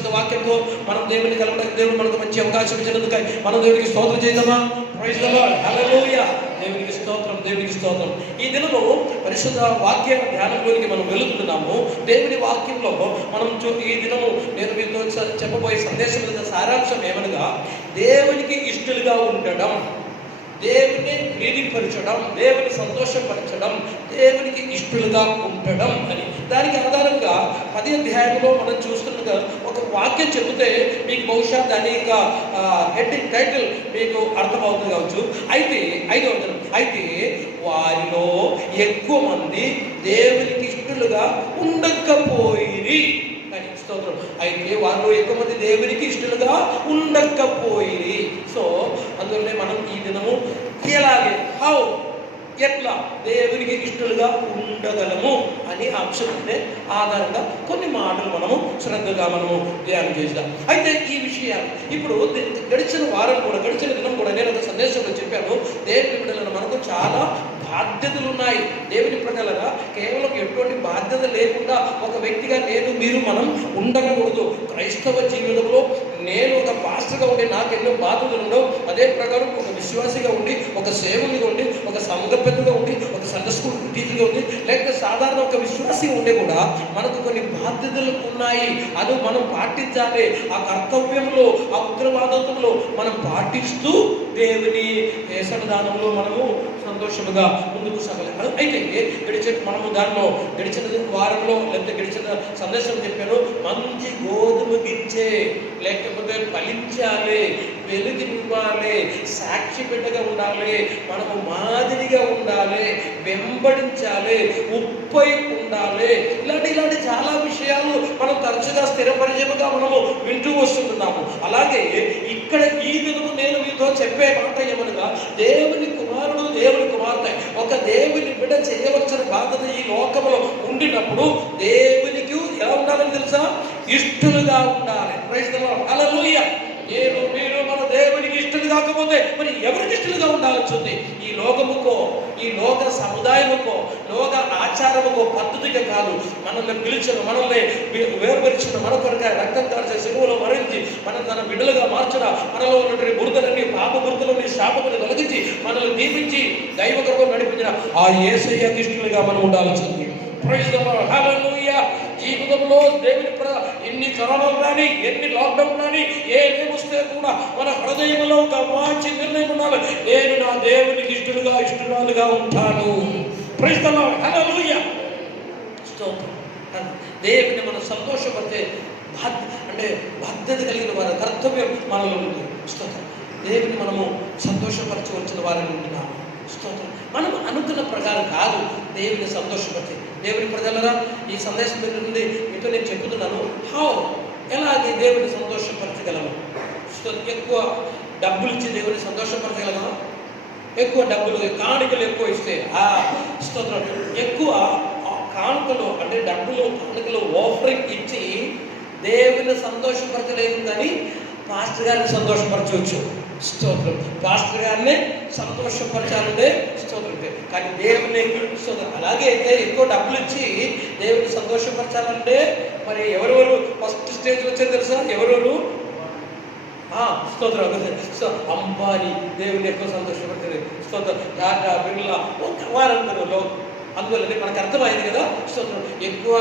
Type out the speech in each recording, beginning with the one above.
పరిశుద్ధ వాక్యంతో మనం దేవుని కలవడానికి దేవుడు మనకు మంచి అవకాశం ఇచ్చినందుకై మనం దేవునికి స్తోత్రం చేద్దామా? ప్రైజ్ ది లార్డ్, హల్లెలూయా. దేవునికి స్తోత్రం, దేవునికి స్తోత్రం. ఈ దినము పరిశుద్ధ వాక్య ధ్యానంలోనికి మనం వెళుతున్నాము. దేవుని వాక్యంలో మనం ఈ దినము నేను మీతో చెప్పబోయే సందేశం సారాంశం ఏమనగా, దేవునికి ఇష్టలుగా ఉండడం, దేవుని ప్రీతిపరచడం, దేవుని సంతోషపరచడం, దేవునికి ఇష్టలుగా ఉండడం అని. దానికి ఆధారంగా 10వ అధ్యాయంలో మనం చూస్తున్నగా ఒక వాక్యం చెబితే మీకు బహుశా దాని యొక్క హెడ్డింగ్ టైటిల్ మీకు అర్థమవుతుంది కావచ్చు. అయితే వారిలో ఎక్కువ మంది దేవునికి ఇష్టలుగా ఉండకపోయిరి. స్తోత్రం. అయితే వారిలో ఎక్కువ మంది దేవునికి ఇష్టలుగా ఉండకపోయి. సో అందువల్లనే మనం ఈ దినము ఎలాగే ఎట్లా దేవునికి ఇష్టలుగా ఉండగలము అని అంశంటే ఆధారంగా కొన్ని మాటలు మనము శ్రద్ధగా మనము ధ్యానం చేద్దాం. అయితే ఈ విషయాలు ఇప్పుడు గడిచిన దినం కూడా నేను ఒక సందేశంలో చెప్పాను. దేవుని బిడ్డలను మనకు చాలా బాధ్యతలు ఉన్నాయి. దేవుని ప్రజలరా కేవలం ఎటువంటి బాధ్యత లేకుండా ఒక వ్యక్తిగా మీరు మనం ఉండకూడదు. క్రైస్తవ జీవితంలో నేను ఒక పాస్టర్గా ఉండి నాకు ఎన్నో బాధ్యతలు ఉండవు. అదే ప్రకారం ఒక విశ్వాసిగా ఉండి, ఒక సేవకుడిగా ఉండి, ఒక సంఘ పెద్దగా ఉండి, ఒక సండే స్కూల్ టీచర్గా ఉండి, లేకపోతే సాధారణ ఒక విశ్వాసిగా ఉండి కూడా మనకు కొన్ని బాధ్యతలు ఉన్నాయి. అది మనం పాటించాలి. ఆ కర్తవ్యంలో, ఆ ఉత్తరవాదంలో మనం పాటిస్తూ దేవుని సన్నిధానంలో మనము సంతోషముగా ముందుకు సాగలేదు. అయితే మనము దానిలో గడిచిన వారంలో లేకపోతే గడిచిన సందేశం చెప్పాను. మంచి గోధుమ గిచ్చే, లేకపోతే ఫలించాలి, వెలుగునివ్వాలి, సాక్షి బిడ్డగా ఉండాలి, మనము మాదిరిగా ఉండాలి, వెంబడించాలి, ఉప్పై ఉండాలి. ఇలాంటి చాలా విషయాలు మనం తరచుగా స్థిరపరిచయముగా మనము వింటూ వస్తున్నాము. అలాగే ఇక్కడ ఈ దినము నేను మీతో చెప్పే మాట ఏమనగా, దేవుని కుమారుడు, దేవుని కుమార్తె, ఒక దేవుని బిడ్డ చేయవలసిన బాధ్యత ఈ లోకంలో ఉండినప్పుడు దేవునికి ఎలా ఉండాలని తెలుసా? ఇష్టలుగా ఉండాలి. ప్రైజ్ ది లార్డ్, హల్లెలూయా. మీరు మన దేవునికి ఇష్టలు కాకపోతే మరి ఎవరికి ఇష్టలుగా ఉండాల్సి ఉంది? ఈ లోకముకో, ఈ లోక సముదాయముకో, లోక ఆచారముకో, పద్ధతిగా కాదు. మనల్ని పిలిచిన, మనల్ని వేరుపరిచిన, మన కొరకాయ రక్తం కార్చే శిలువలో మరించి మనం తన బిడ్డలుగా మార్చిన, మనలో ఉన్నటువంటి బురదలన్నీ, పాప బురదలని, శాపముని తొలగించి మనల్ని దీపించి దైవ కృపను నడిపించిన ఆ యేసయ్యకి ఇష్టలుగా మనం ఉండాల్సి ఉంది. ప్రైజ్ ది లార్డ్, హల్లెలూయా. జీవితంలో దేవుని ఎన్ని కరోనాలు కానీ, ఎన్ని లాక్డౌన్ కానీ, ఏమేమొస్తే కూడా మన హృదయంలో ఒక మంచి నిర్ణయం ఉండాలి. నేను నా దేవునికి ఇష్టలుగా ఉంటాను. ప్రైజ్ ది లార్డ్, హల్లెలూయా. దేవుని మనం సంతోషపడితే బాధ్యత కలిగిన వారి కర్తవ్యం మనలో ఉంది. స్తోత్రం. దేవుని మనము సంతోషపరచవలసిన వారిని ఉంటున్నాము. స్తోత్రం. మనం అనుకున్న ప్రకారం కాదు దేవుని సంతోషపరిచి. దేవుని ప్రజలరా, ఈ సందేశం నుండి మీతో నేను చెప్తున్నాను. ఎలాగే దేవుని సంతోషపరచగలము? ఎక్కువ డబ్బులు ఇచ్చి దేవుని సంతోషపరచగలమా? ఎక్కువ డబ్బులు, కానుకలు ఎక్కువ ఇస్తే స్తోత్రం, ఎక్కువ కానుకలు అంటే డబ్బులు, కానుకలు ఆఫరింగ్ ఇచ్చి దేవుని సంతోషపరచలేదు. కానీ పాస్టర్ గారిని సంతోషపరచవచ్చు. స్తోత్రం. పాస్టర్ గారిని సంతోషపరచాలంటే స్తోత్రం. కానీ దేవుని స్తోత్రం. అలాగే అయితే ఎక్కువ డబ్బులు ఇచ్చి దేవుని సంతోషపరచాలంటే మరి ఎవరెవరు ఫస్ట్ స్టేజ్లో వచ్చారు తెలుసా? ఎవరెవరు? స్తోత్రం. అంబానీ దేవుని ఎక్కువ సంతోషపడతారు. స్తోత్రం. టాటా, బిర్లా, వారందరూ. అందువల్లనే మనకు అర్థమైంది కదా. స్తోత్రం. ఎక్కువ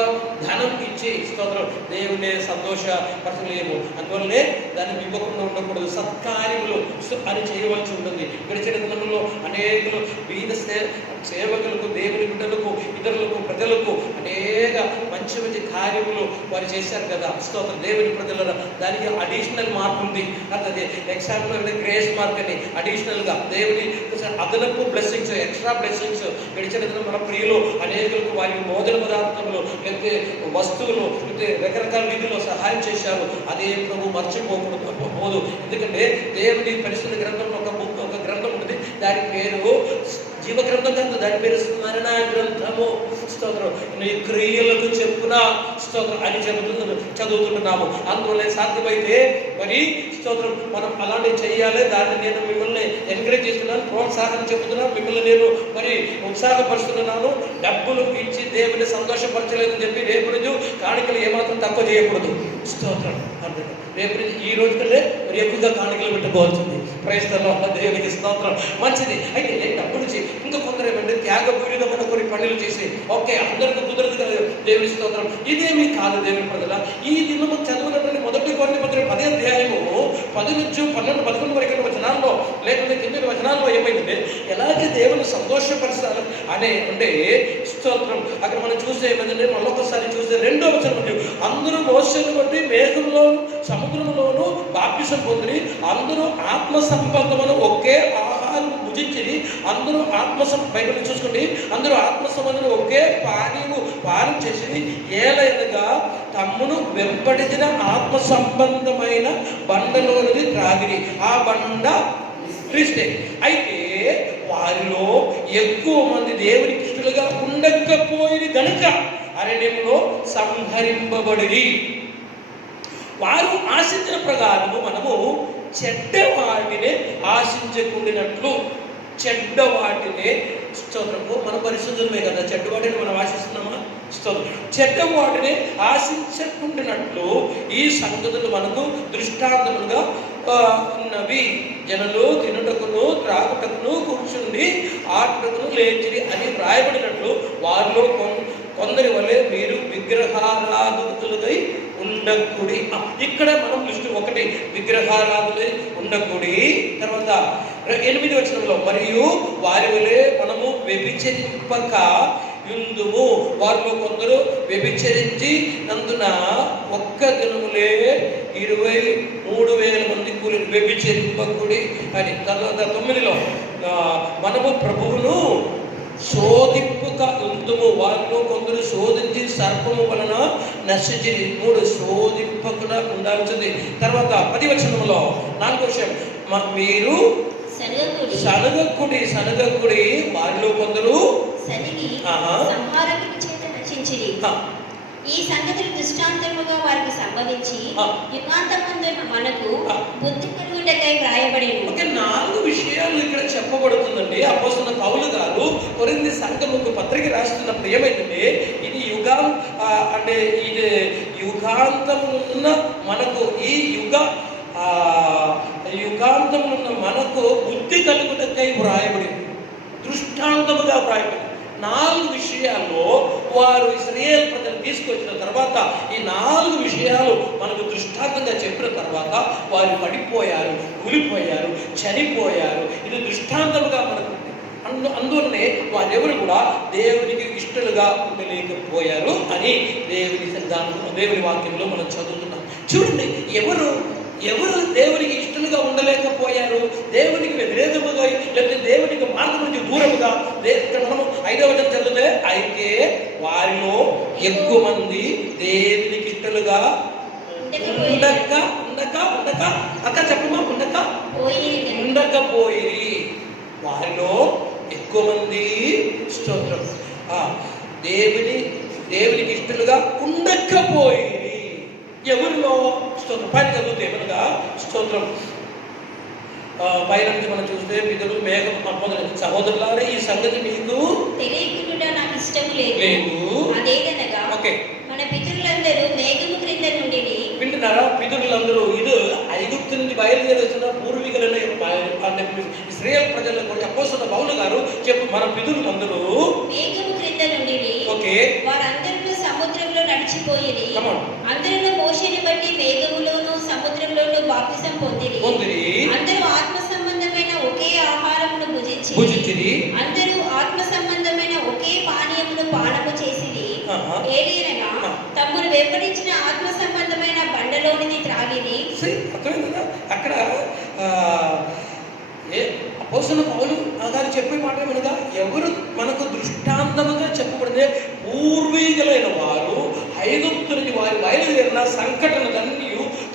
ధనం ఇచ్చి స్తోత్రం దేవుని సంతోషపరచలేము. అందువల్లనే దాన్ని ఇవ్వకుండా ఉండకూడదు. సత్కార్యములు అని చేయవలసి ఉంటుంది. గడిచిన దినంలో అనేకులు వీధ సేవకులకు, దేవుని బిడ్డలకు, ఇతరులకు, ప్రజలకు అనేక మంచి కార్యములు వారు చేశారు కదా. స్తోత్రం. దేవుని ప్రజల దానికి అడిషనల్ మార్క్ ఉంది. అదే ఎగ్జాంపుల్ గ్రేస్ మార్క్ అని అడిషనల్గా దేవుని అదనపు బ్లెస్సింగ్స్, ఎక్స్ట్రా బ్లెస్సింగ్స్ గడిచిన దినం మన ప్రియులు అనేకులకు వారి భోజన పదార్థములు, లేకపోతే వస్తువులు, లేకపోతే రకరకాల రీతిలో సహాయం చేశారు. అదే ప్రభు మర్చిపోకూడదు. ఎందుకంటే దేవుని పరిశుద్ధ గ్రంథంలో ఒక గ్రంథం ఉంటుంది. దాని పేరు జీవ గ్రంథం కాదు, దాని పేరు స్మరణ గ్రంథము. స్తోత్రం నీ క్రియలకు చెప్పున స్తోత్రం అని చదువుతుంటున్నాము. అందువల్ల సాధ్యమైతే మరి స్తోత్రం మనం అలాంటివి చేయాలి. దాన్ని నేను మిమ్మల్ని ఎంకరేజ్ చేస్తున్నాను, ప్రోత్సాహం చెబుతున్నాను, మిమ్మల్ని నేను మరి ఉత్సాహపరుస్తున్నాను. డబ్బులు ఇచ్చి దేవుని సంతోషపరచలేదని చెప్పి రేపు రోజు కాணிకలు ఏమాత్రం తక్కువ చేయకూడదు. స్తోత్రం అంటే రేపు ఈ రోజు కంటే మరి ఎక్కువగా కాணிకలు పెట్టుకోవాల్సింది. క్రైస్తవుల దేవునికి స్తోత్రం. మంచిది. అయితే డబ్బులు ఇంకా కొందరు ఏమంటే త్యాగపూరితమైన కొన్ని పనులు చేసి ఓకే అందరికీ కుదరదు కదా దేవుని స్తోత్రం. ఇదేమీ కాదు దేవుని ప్రజల. ఈ దినము చదివినటువంటి మొదటి కొరింథీ పత్రిక 10వ అధ్యాయము 10 నుంచి 12, 11 వరకు వచనాల్లో లేకపోతే కింది వచనాల్లో ఏమైందంటే ఎలాగే దేవుని సంతోషపరచాలి అనే అంటే స్తోత్రం. అక్కడ మనం చూస్తే ఏమైందంటే మళ్ళొకసారి చూస్తే 2వ వచనం అందరూ మోషేను బట్టి మేఘంలో సముద్రంలోనూ బాప్తిసం పొంది అందరూ ఆత్మ సంబంధమైన ఒకే ఆహారం భుజించి అందరూ బైబిల్ చూసుకోండి, అందరూ ఆత్మ సంబంధమైన ఒకే పానం చేసి ఏలైనగా తమ్మును వెంబడించిన ఆత్మ సంబంధమైన బండలోనిది త్రాగిరి. ఆ బండ క్రీస్తే. అయితే వారిలో ఎక్కువ మంది దేవునికి ఇష్టలుగా ఉండకపోయింది గనుక అరణ్యంలో సంహరింపబడి వారు ఆశించిన ప్రకారము మనము చెడ్డవాటినే ఆశించకుండినట్లు. చెడ్డవాటినే స్తోత్రము మన పరిశుద్ధమే కదా, చెడ్డవాటిని మనం ఆశిస్తున్నామా? స్తోత్రం. చెడ్డవాటిని ఆశించకుండినట్లు ఈ సంగతులు మనకు దృష్టాంతములుగా ఉన్నవి. జనులు తినుటకును త్రాగుటకును కూర్చుండి ఆటకును లేచిరి అని వ్రాయబడినట్లు వారిలో కొందరి వలె మీరు విగ్రహారాధకులై ఉండకూడి. ఇక్కడ మనం దృష్టి 1 విగ్రహారాధులై ఉండకూడి. తర్వాత 8వ వచనంలో మరియు వారి వలె మనము వ్యభిచరింపక యుందుము. వారిలో కొందరు వ్యభిచరించి నందున ఒక్క దినములే 23,000 మంది కూలి వ్యభిచరింపకూడి అని. తర్వాత 9లో మనము ప్రభువును శోధింపుక ఉందుము. వారిలో కొందరు శోధించి సర్పము వలన నశించింది. 3 శోధింపకుండా ఉండాల్సింది. తర్వాత 10వ వచనంలో 4వ విషయం మీరు సనగకుడి వారిలో కొందరు ఈ సంగతులు దృష్టాంతముగా వారికి సంభవించి యుగాంతమందున మనకు బుద్ధి కలుగుటకై వ్రాయబడేది. 4 విషయాలు ఇక్కడ చెప్పబడుతుందండి. అపోస్తలుడైన పౌలు గారు కొరింథీ సంఘముకు పత్రిక రాస్తున్నప్పుడు ఏమైందంటే ఇది అంటే ఇది యుగాంతమున్న మనకు ఈ యుగాంతమున్న మనకు బుద్ధి కలుగుటకై వ్రాయబడింది, దృష్టాంతముగా వ్రాయబడింది. 4 విషయాల్లో వారు ఇశ్రాయేలు ప్రజలు తీసుకొచ్చిన తర్వాత ఈ 4 విషయాలు మనకు దృష్టాంతంగా చెప్పిన తర్వాత వారు పడిపోయారు, కూలిపోయారు, చనిపోయారు. ఇది దృష్టాంతముగా మనకు అందువల్లనే వారెవరు కూడా దేవునికి ఇష్టలుగా ఉండలేకపోయారు అని దేవుని వాక్యంలో మనం చదువుతున్నాం. చూడండి, ఎవరు దేవునికి ఇష్టలుగా ఉండలేకపోయారు, దేవునికి వ్యతిరేకముగా లేకపోతే దేవునికి మార్గం నుంచి దూరముగా. మనం 5వ వచనం చదివితే అయితే వారిలో ఎక్కువ మంది దేవునికి ఇష్టలుగా ఉండకపోయి వారిలో ఎక్కువ మంది స్తోత్రం దేవునికి ఇష్టలుగా ఉండకపోయి. ఎవరిలో స్తోత్రం పైన చదువుతే ఏమనగా స్తోత్రం పైన నుంచి మనం చూస్తే పితరులు మేఘం సహోదరులారా ఈ సంగతి మీకు తెలియకుండా నాకు ఇష్టం లేదు. అదేదనగా మన పితరులందరూ మేఘము క్రింద నుండి వింటున్నారా? పితరులందరూ ఇది ఐగుప్తు నుంచి బయలుదేరి వచ్చిన పూర్వీకులైన ఇశ్రాయేలు ప్రజలకు అపోస్తలుడైన పౌలు గారు చెప్పు మన పితరులందరూ మేఘము క్రింద నుండి వారందరూ సముద్రంలో నడిచిపోయిరి. అందరూ మోషేని బట్టి మేఘములోను సముద్రంలోను బాప్తిసం పొందిరి. అందరూ ఆత్మ సంబంధమైన ఒకే ఆహారమును భుజించిరి. అందరూ ఆత్మ సంబంధమైన ఒకే పానీయమును పానము చేసిరి. ఏలైనగా తమ్మును వెంబడించిన ఆత్మ సంబంధమైన బండలోనిది త్రాగిరి. అక్కడ అపోస్తలుడైన పౌలు గారు చెప్పే మాట ఏమనగా ఎవరు మనకు దృష్టాంతముగా చెప్పబడితే పూర్వీకులైన వారు ఐగుప్తు నుంచి వారు బయలుదేరిన సంఘటనలన్నీ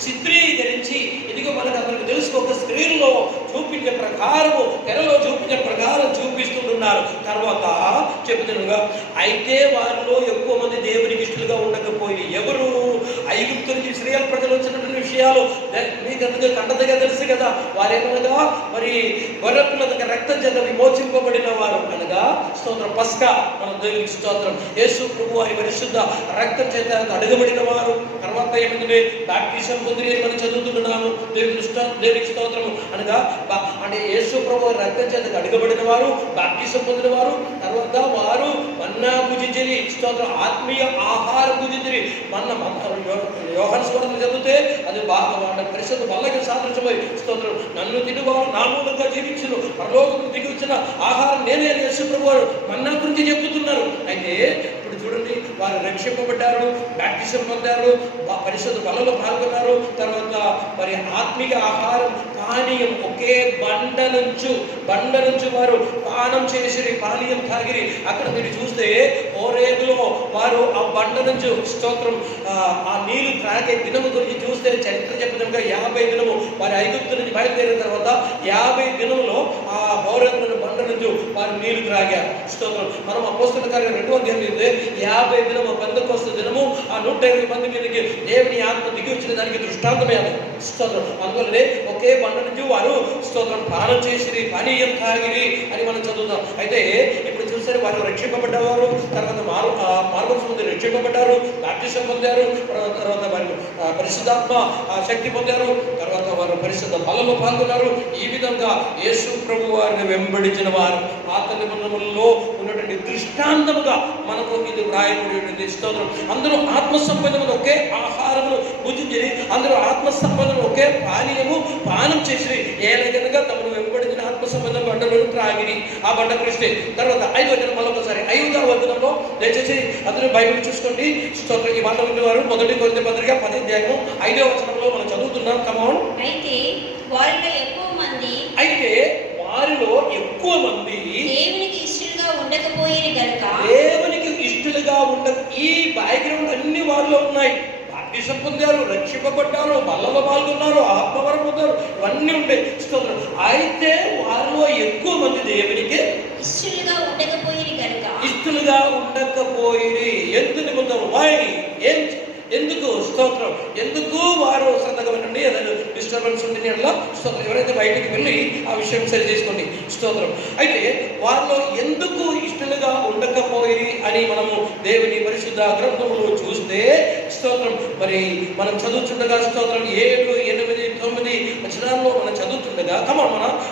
చిత్రీకరించి ఇదిగో మనకు అందరికి తెలుసుకోక స్క్రీన్లో చూపించే ప్రకారము తెరలో చూపించే ప్రకారం చూపిస్తుంటున్నారు. తర్వాత జనుగా. అయితే వారిలో ఎక్కువ మంది దేవునికి ఇష్టలుగా ఉండకపోయింది. ఎవరు? ఐగుప్తు నుంచి ఇశ్రాయేలు ప్రజలు వచ్చినటువంటి విషయాలు మీకు అందుకే కంటదిగా తెలుసు కదా. వారేమనగా మరి గొర్రెపిల్ల దగ్గర రక్తం చేత విమోచింపబడిన వారు అనగా స్తోత్రం పస్కా మన దేవునికి స్తోత్రం. యేసు ప్రభు వారి పరిశుద్ధ రక్తం చేత అడగబడిన వారు. తర్వాత ఏమిటంటే బాప్టిజం పొందిన మనం చదువుతున్నాము. దేవునికి స్తోత్రము అనగా అంటే యేసు ప్రభు రక్తం చేత అడగబడిన వారు, బాప్టిజం పొందిన వారు. తర్వాత వారు మన్నా భుజించి స్తోత్రం ఆత్మీయ ఆహారం భుజించి యోహాను సువార్తను చదివితే అది బాగా వాళ్ళ పరిశుద్ధ వల్లకి సాదృశ్యమై స్తోత్రం నన్ను తినువారు నా మూలంగా జీవించును, పరలోకం దిగి వచ్చిన ఆహారం నేనే యేసు ప్రభు వారు మన్నా గురించి చెబుతున్నారు. అయితే ఇప్పుడు చూడండి, వారు రక్షింపబడ్డారు, బాప్టిజం పొందారు, పరిశుద్ధ వలలో పాల్గొన్నారు. తర్వాత మరి ఆత్మిక ఆహారం పానీయం ఒకే బండ నుంచి వారు పానం చేసిరి, పానీయం తాగిరి. అక్కడ మీరు చూస్తే ఓరేగులో వారు ఆ బండ నుంచి స్తోత్రం ఆ నీళ్లు త్రాగే దినము గురించి చూస్తే చరిత్ర చెప్పినట్టుగా 50 దినము వారి ఐగుప్తు నుంచి బయలుదేరిన తర్వాత 50 దినములో ఆ ఓరేగుల బండ నుంచి వారు నీళ్లు త్రాగారు. స్తోత్రం. మనం అపోస్తలుల కార్యం 2వ అధ్యాయం 50 దినము పెంతెకొస్తు దినము ఆ 120 మంది మీదకి దేవుని ఆత్మ దిగి వచ్చిన దానికి దృష్టాంతమే అది. స్తోత్రం. అందువల్లనే ఒకే బండ నుంచి వారు స్తోత్రం పానం చేసిరి, పానీయం తాగిరి అని మనం చదువుతాం. అయితే ఇప్పుడు చూస్తే వారు రక్షింపబడ్డవారు, తర్వాత మార్గం పొంది రక్షింపబడ్డారు, బాప్టిజం పొందారు, తర్వాత వారు పరిశుద్ధాత్మ శక్తి పొందారు, తర్వాత వారు పరిశుద్ధ బలలో పాల్గొన్నారు. ఈ విధంగా యేసు ప్రభు వారిని వెంబడించిన వారు పాత నిబంధనలలో ఉన్నటువంటి దృష్టాంతముగా మనకు ఇది వ్రాయబడి స్తోత్రం. అందరూ ఆత్మ సంబంధములు ఒకే ఆహారమును భుజించి, అందరూ ఆత్మ సంబంధం ఒకే పానీయము పానం చేసి ఏలగనగా తమను వెంబడించిన ఆత్మ సంబంధం బండలను త్రాగిని. ఆ బండ క్రీస్తే. తర్వాత 5వ వచనం మరొకసారి 5వ వచనంలో దయచేసి అందరూ బైబిల్ చూసుకోండి. స్తోత్రం. ఈ మాట ఉన్నవారు 1 కొరింథీ పత్రిక 10వ అధ్యాయం 5వ వచనంలో మనం చదువుతున్నాం. కమాన్. అయితే వారిలో ఎక్కువ మంది దేవునికి ఇష్టలుగా ఉండకపోయేది కనుక దేవునికి ఇష్టలుగా ఈ బ్యాక్గ్రౌండ్ అన్ని వారిలో ఉన్నాయి. బాప్టిజం పొందారు, రక్షింపబడ్డారు, బల్లలో పాల్గొన్నారు, ఆత్మవరం పొందారు, ఇవన్నీ ఉంటాయి. స్తోత్రం. అయితే వారిలో ఎక్కువ మంది దేవునికి ఇష్టలుగా ఉండకపోయేది కనుక ఎందుకు నిమిత్తం ఎందుకు స్తోత్రం ఎందుకు వారు శ్రద్ధగా వినండి. ఏదైనా డిస్టర్బెన్స్ ఉంటుంది అట్లా స్తోత్రం. ఎవరైతే బయటికి వెళ్ళి ఆ విషయం సరి చేసుకోండి. స్తోత్రం. అయితే వారిలో ఎందుకు ఇష్టలుగా ఉండకపోయి అని మనము దేవుని పరిశుద్ధ గ్రంథములో చూస్తే స్తోత్రం మరి మనం చదువుతుండగా స్తోత్రం 7, 8, 9 వచనాల్లో మనం చదువుతుండగా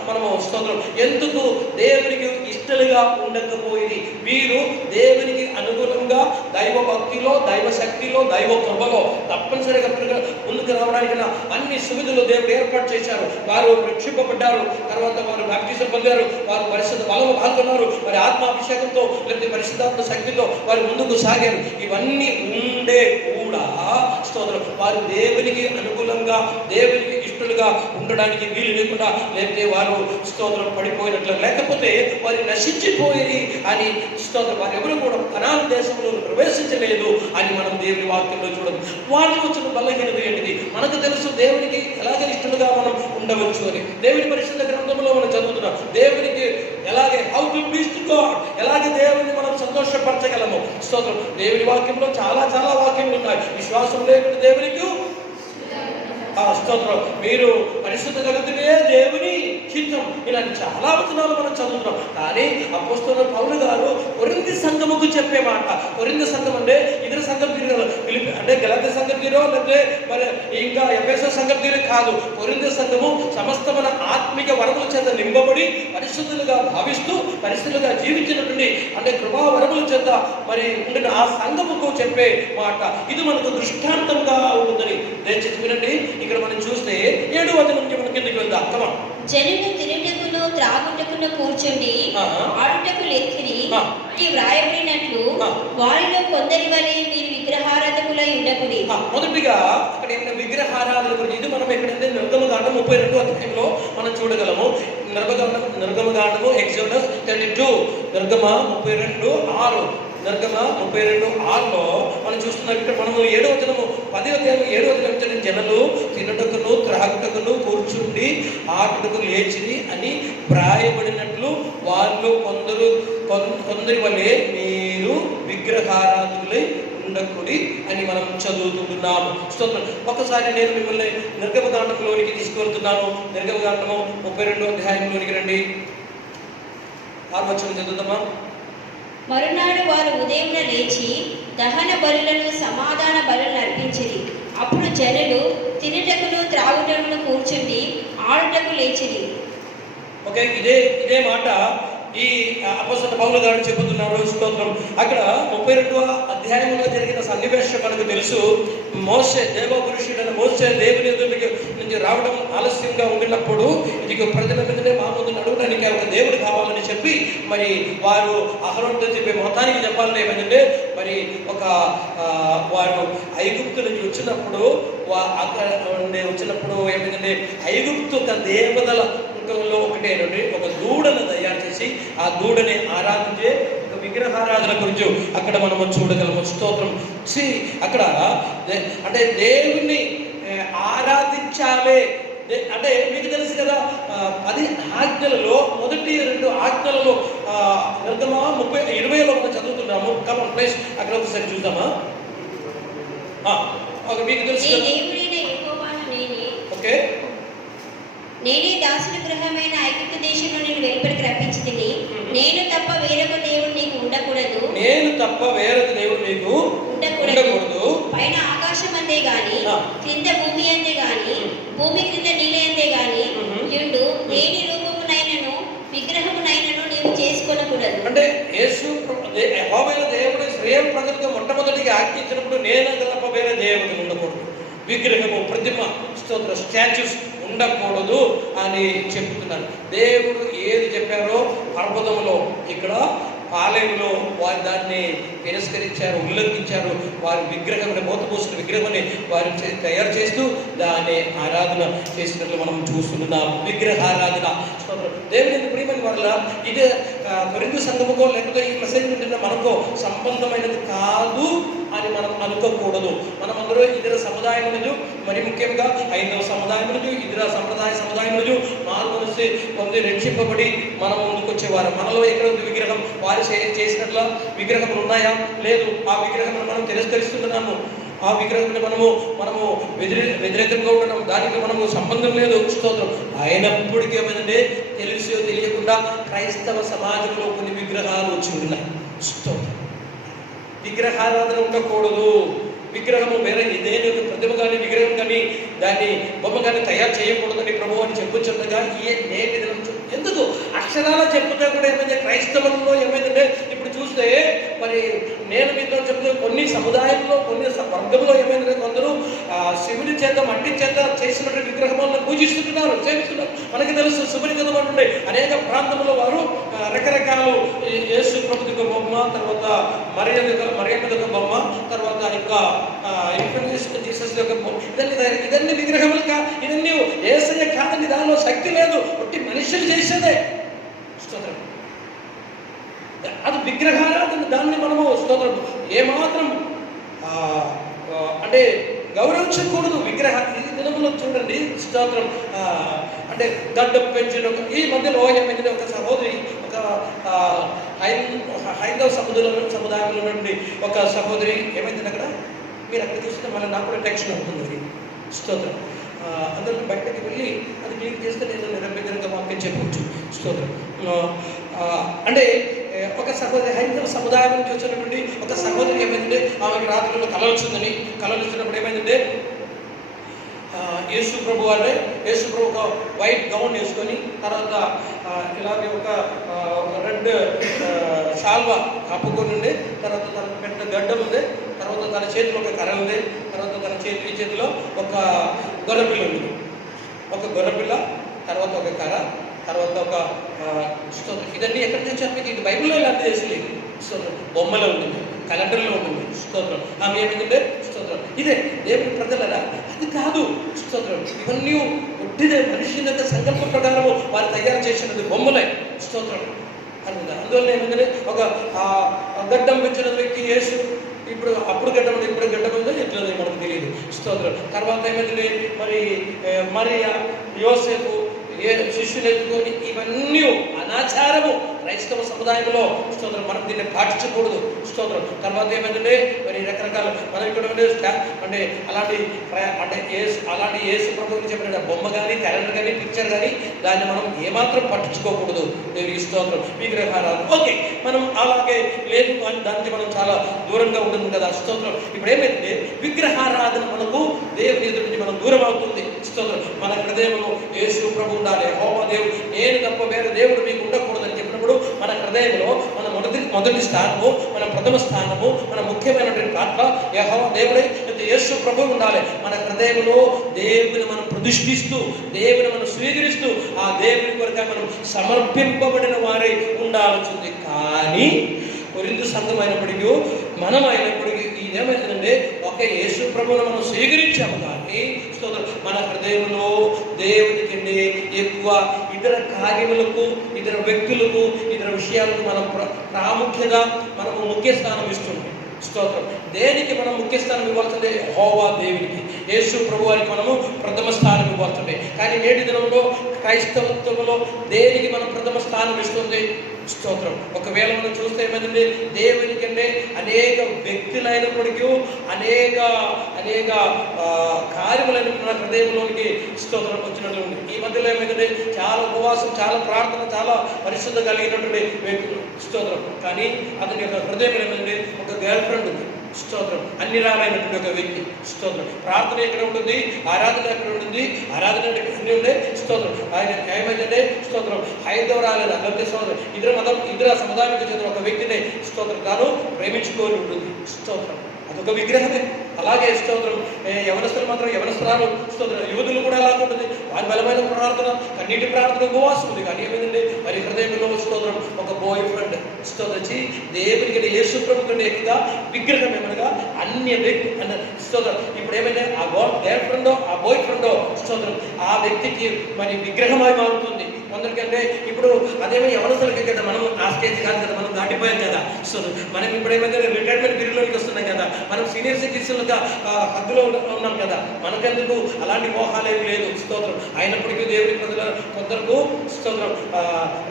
మనము స్తోత్రం ఎందుకు దేవునికి ఇష్టలుగా ఉండకపోయి వీరు దేవునికి అనుగుణంగా దైవ భక్తిలో, దైవ శక్తిలో, దైవ కృపలో తప్పనిసరిగా ముందుకు రావడానికి అన్ని సువిధులు దేవుడు ఏర్పాటు చేశారు. వారు రక్షింపబడ్డారు, తర్వాత వారు బాప్టిజం పొందారు, వారు పరిశుద్ధ బలంలో పాల్గొన్నారు, వారి ఆత్మాభిషేకంతో లేకపోతే పరిశుద్ధాత్మ శక్తితో వారు ముందుకు సాగారు. ఇవన్నీ ఉండే కూడా స్తోత్రం వారు దేవునికి అనుకూలంగా, దేవునికి ఇష్టలుగా ఉండడానికి వీలు లేకుండా లేకపోతే వారు స్తోత్రం పడిపోయినట్లు, లేకపోతే వారు నశించిపోయేది అని స్తోత్రం వారు ఎవరు కూడా కనాను దేశంలో ప్రవేశించలేదు అని మనం దేవుని వాక్యంలో చూడదు. వాళ్ళు వచ్చిన బలహీనత ఏంటిది? మనకు తెలుసు దేవునికి ఎలాగే ఇష్టలుగా మనం ఉండవచ్చు అని. దేవుని పరిశుద్ధ గ్రంథంలో మనం చదువుతున్నాం. దేవునికి ఎలాగే how to please to God, ఎలాగే దేవుని మనం సంతోషపరచగలము. స్తోత్రం. దేవుని వాక్యంలో చాలా చాలా వాక్యములు ఉన్నాయి. విశ్వాసం లేకుండా దేవునికి స్తోత్రం మీరు పరిశుద్ధ జగత్తునే దేవుని చిత్తం ఇలాంటి చాలా వచనాలు మనం చదువుతున్నాం. కానీ అపోస్తలుడైన పౌలు గారు కొరింథీ సంఘముకు చెప్పే మాట, కొరింథీ సంఘం అంటే ఇతర సంఘం తీరు అంటే గలాతీ సంఘం తీరో లేకపోతే మరి ఇంకా ఎఫెసో సంఘం తీరు కాదు. కొరింథీ సంఘము సమస్తమైన ఆత్మిక వరముల చేత నింపబడి పరిశుద్ధులుగా భావిస్తూ పరిశుద్ధులుగా జీవించినటువంటి అంటే కృపా వరముల చేత మరి ఉండిన ఆ సంఘముకు చెప్పే మాట. ఇది మనకు దృష్టాంతంగా ఉంటుందని దయచేసి వినండి. ఇక్కడ మనం చూస్తే 7వ వచనం నుంచి మనం కిందకి వెళ్దాం. జనులు తిరుగుటకును త్రాగుటకును కూర్చుండి ఆడుటకు లెక్కిరి వ్రాయబడినట్లు వారిలో కొందరి వలె మీరు విగ్రహారాధకులై ఉండకుడి. మొదటిగా అక్కడ ఏమైనా విగ్రహారాధన గురించి ఇది మనం ఎక్కడైతే నిర్గమకాండం 32వ అధ్యాయంలో మనం చూడగలము. నిర్గమకాండము ఎక్సోడస్ 32 నిర్గమ 32:6 నిర్గమ 32:6లో మనం చూస్తున్నాం. ఇక్కడ మనము 7వ వచనము 10వ అధ్యాయం 7వ వచనం జనులు తినుటకును త్రాగుటకును కూర్చుండి ఆటకు లేచిరి అని వ్రాయబడినట్లు వారిలో కొందరి వలె మీరు విగ్రహారాధులై ఉండకుడి అని మనం చదువుతుంటున్నాము. స్తోత్రం. ఒకసారి నేను మిమ్మల్ని నిర్గమకాండంలోనికి తీసుకువెళ్తున్నాను. నిర్గమకాండము 32వ అధ్యాయంలోనికి రండి. 6వ వచనం చదువుతామా? మరునాడు వారు ఉదయమున లేచి దహన బలులను సమాధాన బలులను అర్పించిరి. అప్పుడు జనులు తినుటకును త్రాగుటకును కూర్చుండి ఆడుటకు లేచిరి. ఓకే, ఇదే మాట ఈ అపోస్తలుడైన పౌలు గారు చెబుతున్నారు. స్తోత్రం. అక్కడ 32వ అధ్యాయంలో జరిగిన సన్నివేశం మనకు తెలుసు. మోషే, దేవపురుషుడైన మోషే దేవుని ఎదుటికి నుంచి రావడం ఆలస్యంగా ఉండినప్పుడు ఇదిగో ప్రజల మీదనే మా ముందు నడవడానికి ఒక దేవుడు కావాలని చెప్పి మరి వారు అహరోనుతో చెప్పే మొత్తానికి చెప్పాలని ఏమైందంటే మరి ఒక వారు ఐగుప్తు నుంచి వచ్చినప్పుడు అక్కడ వచ్చినప్పుడు ఏమైందంటే ఐగుప్తు ఒక దేవతల ఒకటేనండి ఒక దూడను తయారు చేసి ఆ దూడని ఆరాధించే ఒక విగ్రహారాధన గురించి అక్కడ మనము చూడగలము. స్తోత్రం. అక్కడ అంటే దేవుణ్ణి ఆరాధించాలి అంటే మీకు తెలుసు కదా, 10 ఆజ్ఞలలో మొదటి 2 ఆజ్ఞలలో నిర్గమ 20లో మనం చదువుతున్నాము. కమన్ ప్లీజ్ అక్కడ ఒకసారి చూద్దామా? మీకు తెలుసు. ఓకే, నేనే దాసుని గృహమైన ఐగుప్తు దేశంలో నేను వెలుపలికి రప్పించితిని. నేను తప్ప వేరొక దేవుడు నీకు ఉండకూడదు. నేను తప్ప వేరొక దేవుడు నీకు ఉండకూడదు. పైన ఆకాశం అంతే గాని క్రింద భూమి అంతే గాని భూమి క్రింద నీళ్ళ అంతే గాని యుండు దేని రూపమునైనను విగ్రహమునైనను నీవు చేసుకోనకూడదు. అంటే యేసు యెహోవా దేవుడు ఇశ్రాయేలు ప్రజలకు మొట్టమొదటిగా ఆజ్ఞించినప్పుడు నేను తప్ప వేరే దేవుడు ఉండకూడదు, విగ్రహము, ప్రతిమ, స్తోత్ర, స్టాచ్యూస్ ఉండకూడదు అని చెప్తున్నారు. దేవుడు ఏది చెప్పారో పర్వతంలో ఇక్కడ పాలెంలో వారు దాన్ని తిరస్కరించారు, ఉల్లంఘించారు. వారి విగ్రహాన్ని మోతపోసిన విగ్రహాన్ని వారు తయారు చేస్తూ దాన్ని ఆరాధన చేసినట్లు మనం చూస్తున్నాం. విగ్రహారాధన. దేవుని ప్రియమైన వల్ల ఇది కొరింథీ సంఘముకో లేకపోతే ఈ మెసేజ్ ఉంటున్న మనకో సంబంధమైనది కాదు అని మనం అనుకోకూడదు. మనమందరూ ఇతర సముదాయములు, మరి ముఖ్యంగా హైందవ సముదాయములు, ఇతర సంప్రదాయ సముదాయములు మానవసి కొంత రక్షింపబడి మనం ముందుకొచ్చేవారు. మనలో ఎక్కడ ఉంది విగ్రహం? వారు చేసినట్ల విగ్రహములు ఉన్నాయా? లేదు. ఆ విగ్రహములు మనం తిరస్కరిస్తున్నాము. ఆ విగ్రహంలో మనము వ్యతిరేకంగా ఉండడం, దానికి మనము సంబంధం లేదు. స్తోత్రం. అయినప్పటికీ ఏమైందంటే తెలుసో తెలియకుండా క్రైస్తవ సమాజంలో కొన్ని విగ్రహాలు వచ్చి ఉన్నాయి. స్తోత్రం. విగ్రహారాధన ఉండకూడదు. విగ్రహము వేరే ఇదేని ప్రతిమ కానీ విగ్రహం కానీ దాన్ని బొమ్మ కానీ తయారు చేయకూడదని ప్రభు అని చెప్పుచుండగా నేటి దినం ఎందుకు అక్షరాల చెప్పుతా కూడా ఏమైంది క్రైస్తవంలో ఏమైందంటే ఇప్పుడు చూస్తే మరి నేను మీతో చెప్తే కొన్ని సముదాయంలో కొన్ని వర్గంలో ఏమైందంటే కొందరు శివుని చేత మట్టి చేత చేసినటువంటి విగ్రహాలను పూజిస్తున్నారు, సేవిస్తున్నారు. మనకి తెలుసు శివుని కదా ఉండే అనేక ప్రాంతంలో వారు రకరకాలు యేసు ప్రభుత్వ బొమ్మ, తర్వాత మరియమ్మ బొమ్మ, తర్వాత ఇంకా జీసస్ యొక్క బొమ్మ, ఇదన్నీ విగ్రహములుగా, ఇవన్నీ యేసయ్య కాదని దానిలో శక్తి లేదు, ఒట్టి మనుషులు చేసేదే. స్తోత్రం. అది విగ్రహారాధన. దాన్ని మనము స్తోత్రం ఏమాత్రం అంటే గౌరవించకూడదు. విగ్రహ ఈ దినములో చూడండి. స్తోత్రం. అంటే గడ్డం పెంచిన ఈ మధ్యలో ఏమైంది, ఒక సహోదరి, ఒక హైందవ సముదాయంలో నుండి ఒక సహోదరి ఏమైంది అక్కడ, మీరు అక్కడ చూస్తే మళ్ళీ నాకు కూడా టెన్షన్ అవుతుంది. స్తోత్రం. అందరికీ బయటకి వెళ్ళి అది క్లీన్ చేస్తే నేను నిరంబితంగా వాక్యం చెప్పవచ్చు. స్తోత్రం. అంటే ఒక సహోదరి హైందవ సముదాయం నుంచి వచ్చినటువంటి ఒక సహోదరి ఏమైందంటే ఆమెకి రాత్రిలో కలలు వచ్చినప్పుడు ఏమైందంటే యేసు ప్రభు అంటే యేసు ప్రభు ఒక వైట్ గౌన్ వేసుకొని, తర్వాత ఇలాగే ఒక రెడ్ షాల్వా కప్పుకొని ఉండే, తర్వాత తన పెద్ద గడ్డం ఉంది, తర్వాత తన చేతిలో ఒక కర్ర ఉంది, తర్వాత తన చేతిలో ఒక గొర్రెపిల్ల ఉంది. ఒక గొర్రెపిల్ల, తర్వాత ఒక కర్ర, తర్వాత ఒక స్తోత్రం. ఇదన్నీ ఎక్కడ తెచ్చారు? మీకు ఇది బైబిల్లో ఇలాంటి చేసలేదు. స్తోత్రం. బొమ్మలో ఉంటుంది, కలెండర్లో ఉంటుంది. స్తోత్రం. ఆమె ఏమిటంటే స్తోత్రం. ఇదే దేవుని ప్రజలరా, అది కాదు. స్తోత్రం. ఇవన్నీ ఒట్టిదే మనిషి యొక్క సంకల్ప ప్రకారము వారు తయారు చేసినది బొమ్మలే. స్తోత్రం. అందువల్ల ఏమిటంటే ఒక గడ్డం పెంచిన వ్యక్తి యేసు ఇప్పుడు అప్పుడు గడ్డమంది ఇప్పుడు గడ్డమందో ఎట్లా మనకు తెలియదు. స్తోత్రం. తర్వాత ఏమైంది మరి యోసేపు శిష్యులు ఎత్తుకొని ఇవన్నీ అనాచారము క్రైస్తవ సముదాయంలో. స్తోత్రం. మనం దీన్ని పాటించకూడదు. స్తోత్రం. తర్వాత ఏమైందంటే మరి రకరకాల మనం ఇక్కడ అంటే అలాంటి యేసు ప్రభువుని చెప్పిన బొమ్మ కానీ క్యాలెండర్ కానీ పిక్చర్ కానీ దాన్ని మనం ఏమాత్రం పట్టించుకోకూడదు. దేవునికి స్తోత్రం. విగ్రహారాధన ఓకే, మనం అలాగే లేదు అని దానికి మనం చాలా దూరంగా ఉంటుంది కదా. స్తోత్రం. ఇప్పుడు ఏమైందంటే విగ్రహారాధన మనకు దేవుని ఎదురు నుంచి మనం దూరం అవుతుంది. స్తోత్రం. మన హృదయంలో యేసు ప్రభు ఉండాలి. యెహోవా దేవుడు నేను తప్ప వేరే దేవుడు మీకు ఉండకూడదని చెప్పినప్పుడు మన హృదయంలో మన మొదటి స్థానము, మన ప్రథమ స్థానము, మన ముఖ్యమైనటువంటి పాత్ర యెహోవా దేవుడే యేసు ప్రభు ఉండాలి. మన హృదయంలో దేవుని మనం ప్రతిష్ఠిస్తూ దేవుని మనం స్వీకరిస్తూ ఆ దేవుని కొరకు మనం సమర్పింపబడిన వారే ఉండాల్సింది. కానీ కొరింథు సంఘం అయినప్పటికీ మనం అయినప్పటికీ ఇదేమైందంటే ఒక యేసు ప్రభువును మనం స్వీకరించాము కానీ మన హృదయంలో దేవుని కంటే ఎక్కువ ఇతర కార్యములకు, ఇతర వ్యక్తులకు, ఇతర విషయాలకు మనం ప్రాముఖ్యత మనము ముఖ్య స్థానం ఇస్తున్నాం. స్తోత్రం. దేనికి మనం ముఖ్య స్థానం ఇవ్వాల్సిందే? యెహోవా దేవునికి, యేసు ప్రభు వారికి మనము ప్రథమ స్థానం ఇవ్వాల్సిందే. కానీ నేటి దినంలో క్రైస్తవత్వంలో దేనికి మనం ప్రథమ స్థానం ఇస్తుంది? స్తోత్రం. ఒకవేళ మనం చూస్తే ఏమైందండి, దేవుని కంటే అనేక వ్యక్తులైనప్పటికీ అనేక కార్యములైన మన హృదయంలోనికి స్తోత్రం వచ్చినటువంటి ఈ మధ్యలో ఏమైందంటే చాలా ఉపవాసం, చాలా ప్రార్థన, చాలా పరిశుద్ధ కలిగినటువంటి వ్యక్తులు. స్తోత్రం. కానీ అతని యొక్క హృదయం ఏమైందంటే ఒక గర్ల్ ఫ్రెండ్ ఉంది. స్తోత్రం. అన్ని రాలైనటువంటి ఒక వ్యక్తి. స్తోత్రం. ప్రార్థన ఎక్కడ ఉంటుంది, ఆరాధన ఎక్కడ ఉంటుంది, ఆరాధన అన్ని ఉండే. స్తోత్రం. ఆయన ఏమైందంటే స్తోత్రం హైదరాబాద్ అలాంటి స్తోత్రం ఇతర సముదాయానికి చెందిన ఒక వ్యక్తిని స్తోత్రం తాను ప్రేమించుకొని ఉంటుంది. స్తోత్రం. అదొక విగ్రహమే. అలాగే స్తోత్రం యవనస్తులు మాత్రం యవనస్తురాలు స్తోత్రం యువతులు కూడా అలాగే ఉంటుంది. వారి బలమైన ప్రార్థన, కన్నీటి ప్రార్థన, ఉపవాసం ఉంది. కానీ ఏమైందండి మరి హృదయంలో స్తోత్రం ఒక బాయ్ ఫ్రెండ్ స్తోత్రచి దేవునికి యేసు ప్రభు కంటే ఎక్కువగా విగ్రహం ఏమనగా అన్య వ్యక్తి అన్న స్తోత్రం. ఇప్పుడు ఏమైనా ఆ గర్ల్ ఫ్రెండో ఆ బాయ్ ఫ్రెండో స్తోత్రం ఆ వ్యక్తికి మరి విగ్రహమై మారుతుంది. కొందరికంటే ఇప్పుడు అదేమో యవనస్తులకి కదా, మనం ఆ స్టేజ్ కాదు కదా, మనం దాటిపోయాం కదా. సో మనం ఇప్పుడు ఏమైనా రిటైర్మెంట్ పీరియడ్లోకి వస్తున్నాం కదా, మనం సీనియర్ సిటిజన్లుగా హద్దులో ఉన్నాం కదా, మనకెందుకు అలాంటి మోహాలేవి లేదు. స్తోత్రం. అయినప్పటికీ దేవుడి ప్రజల కొందరకు స్తోత్రం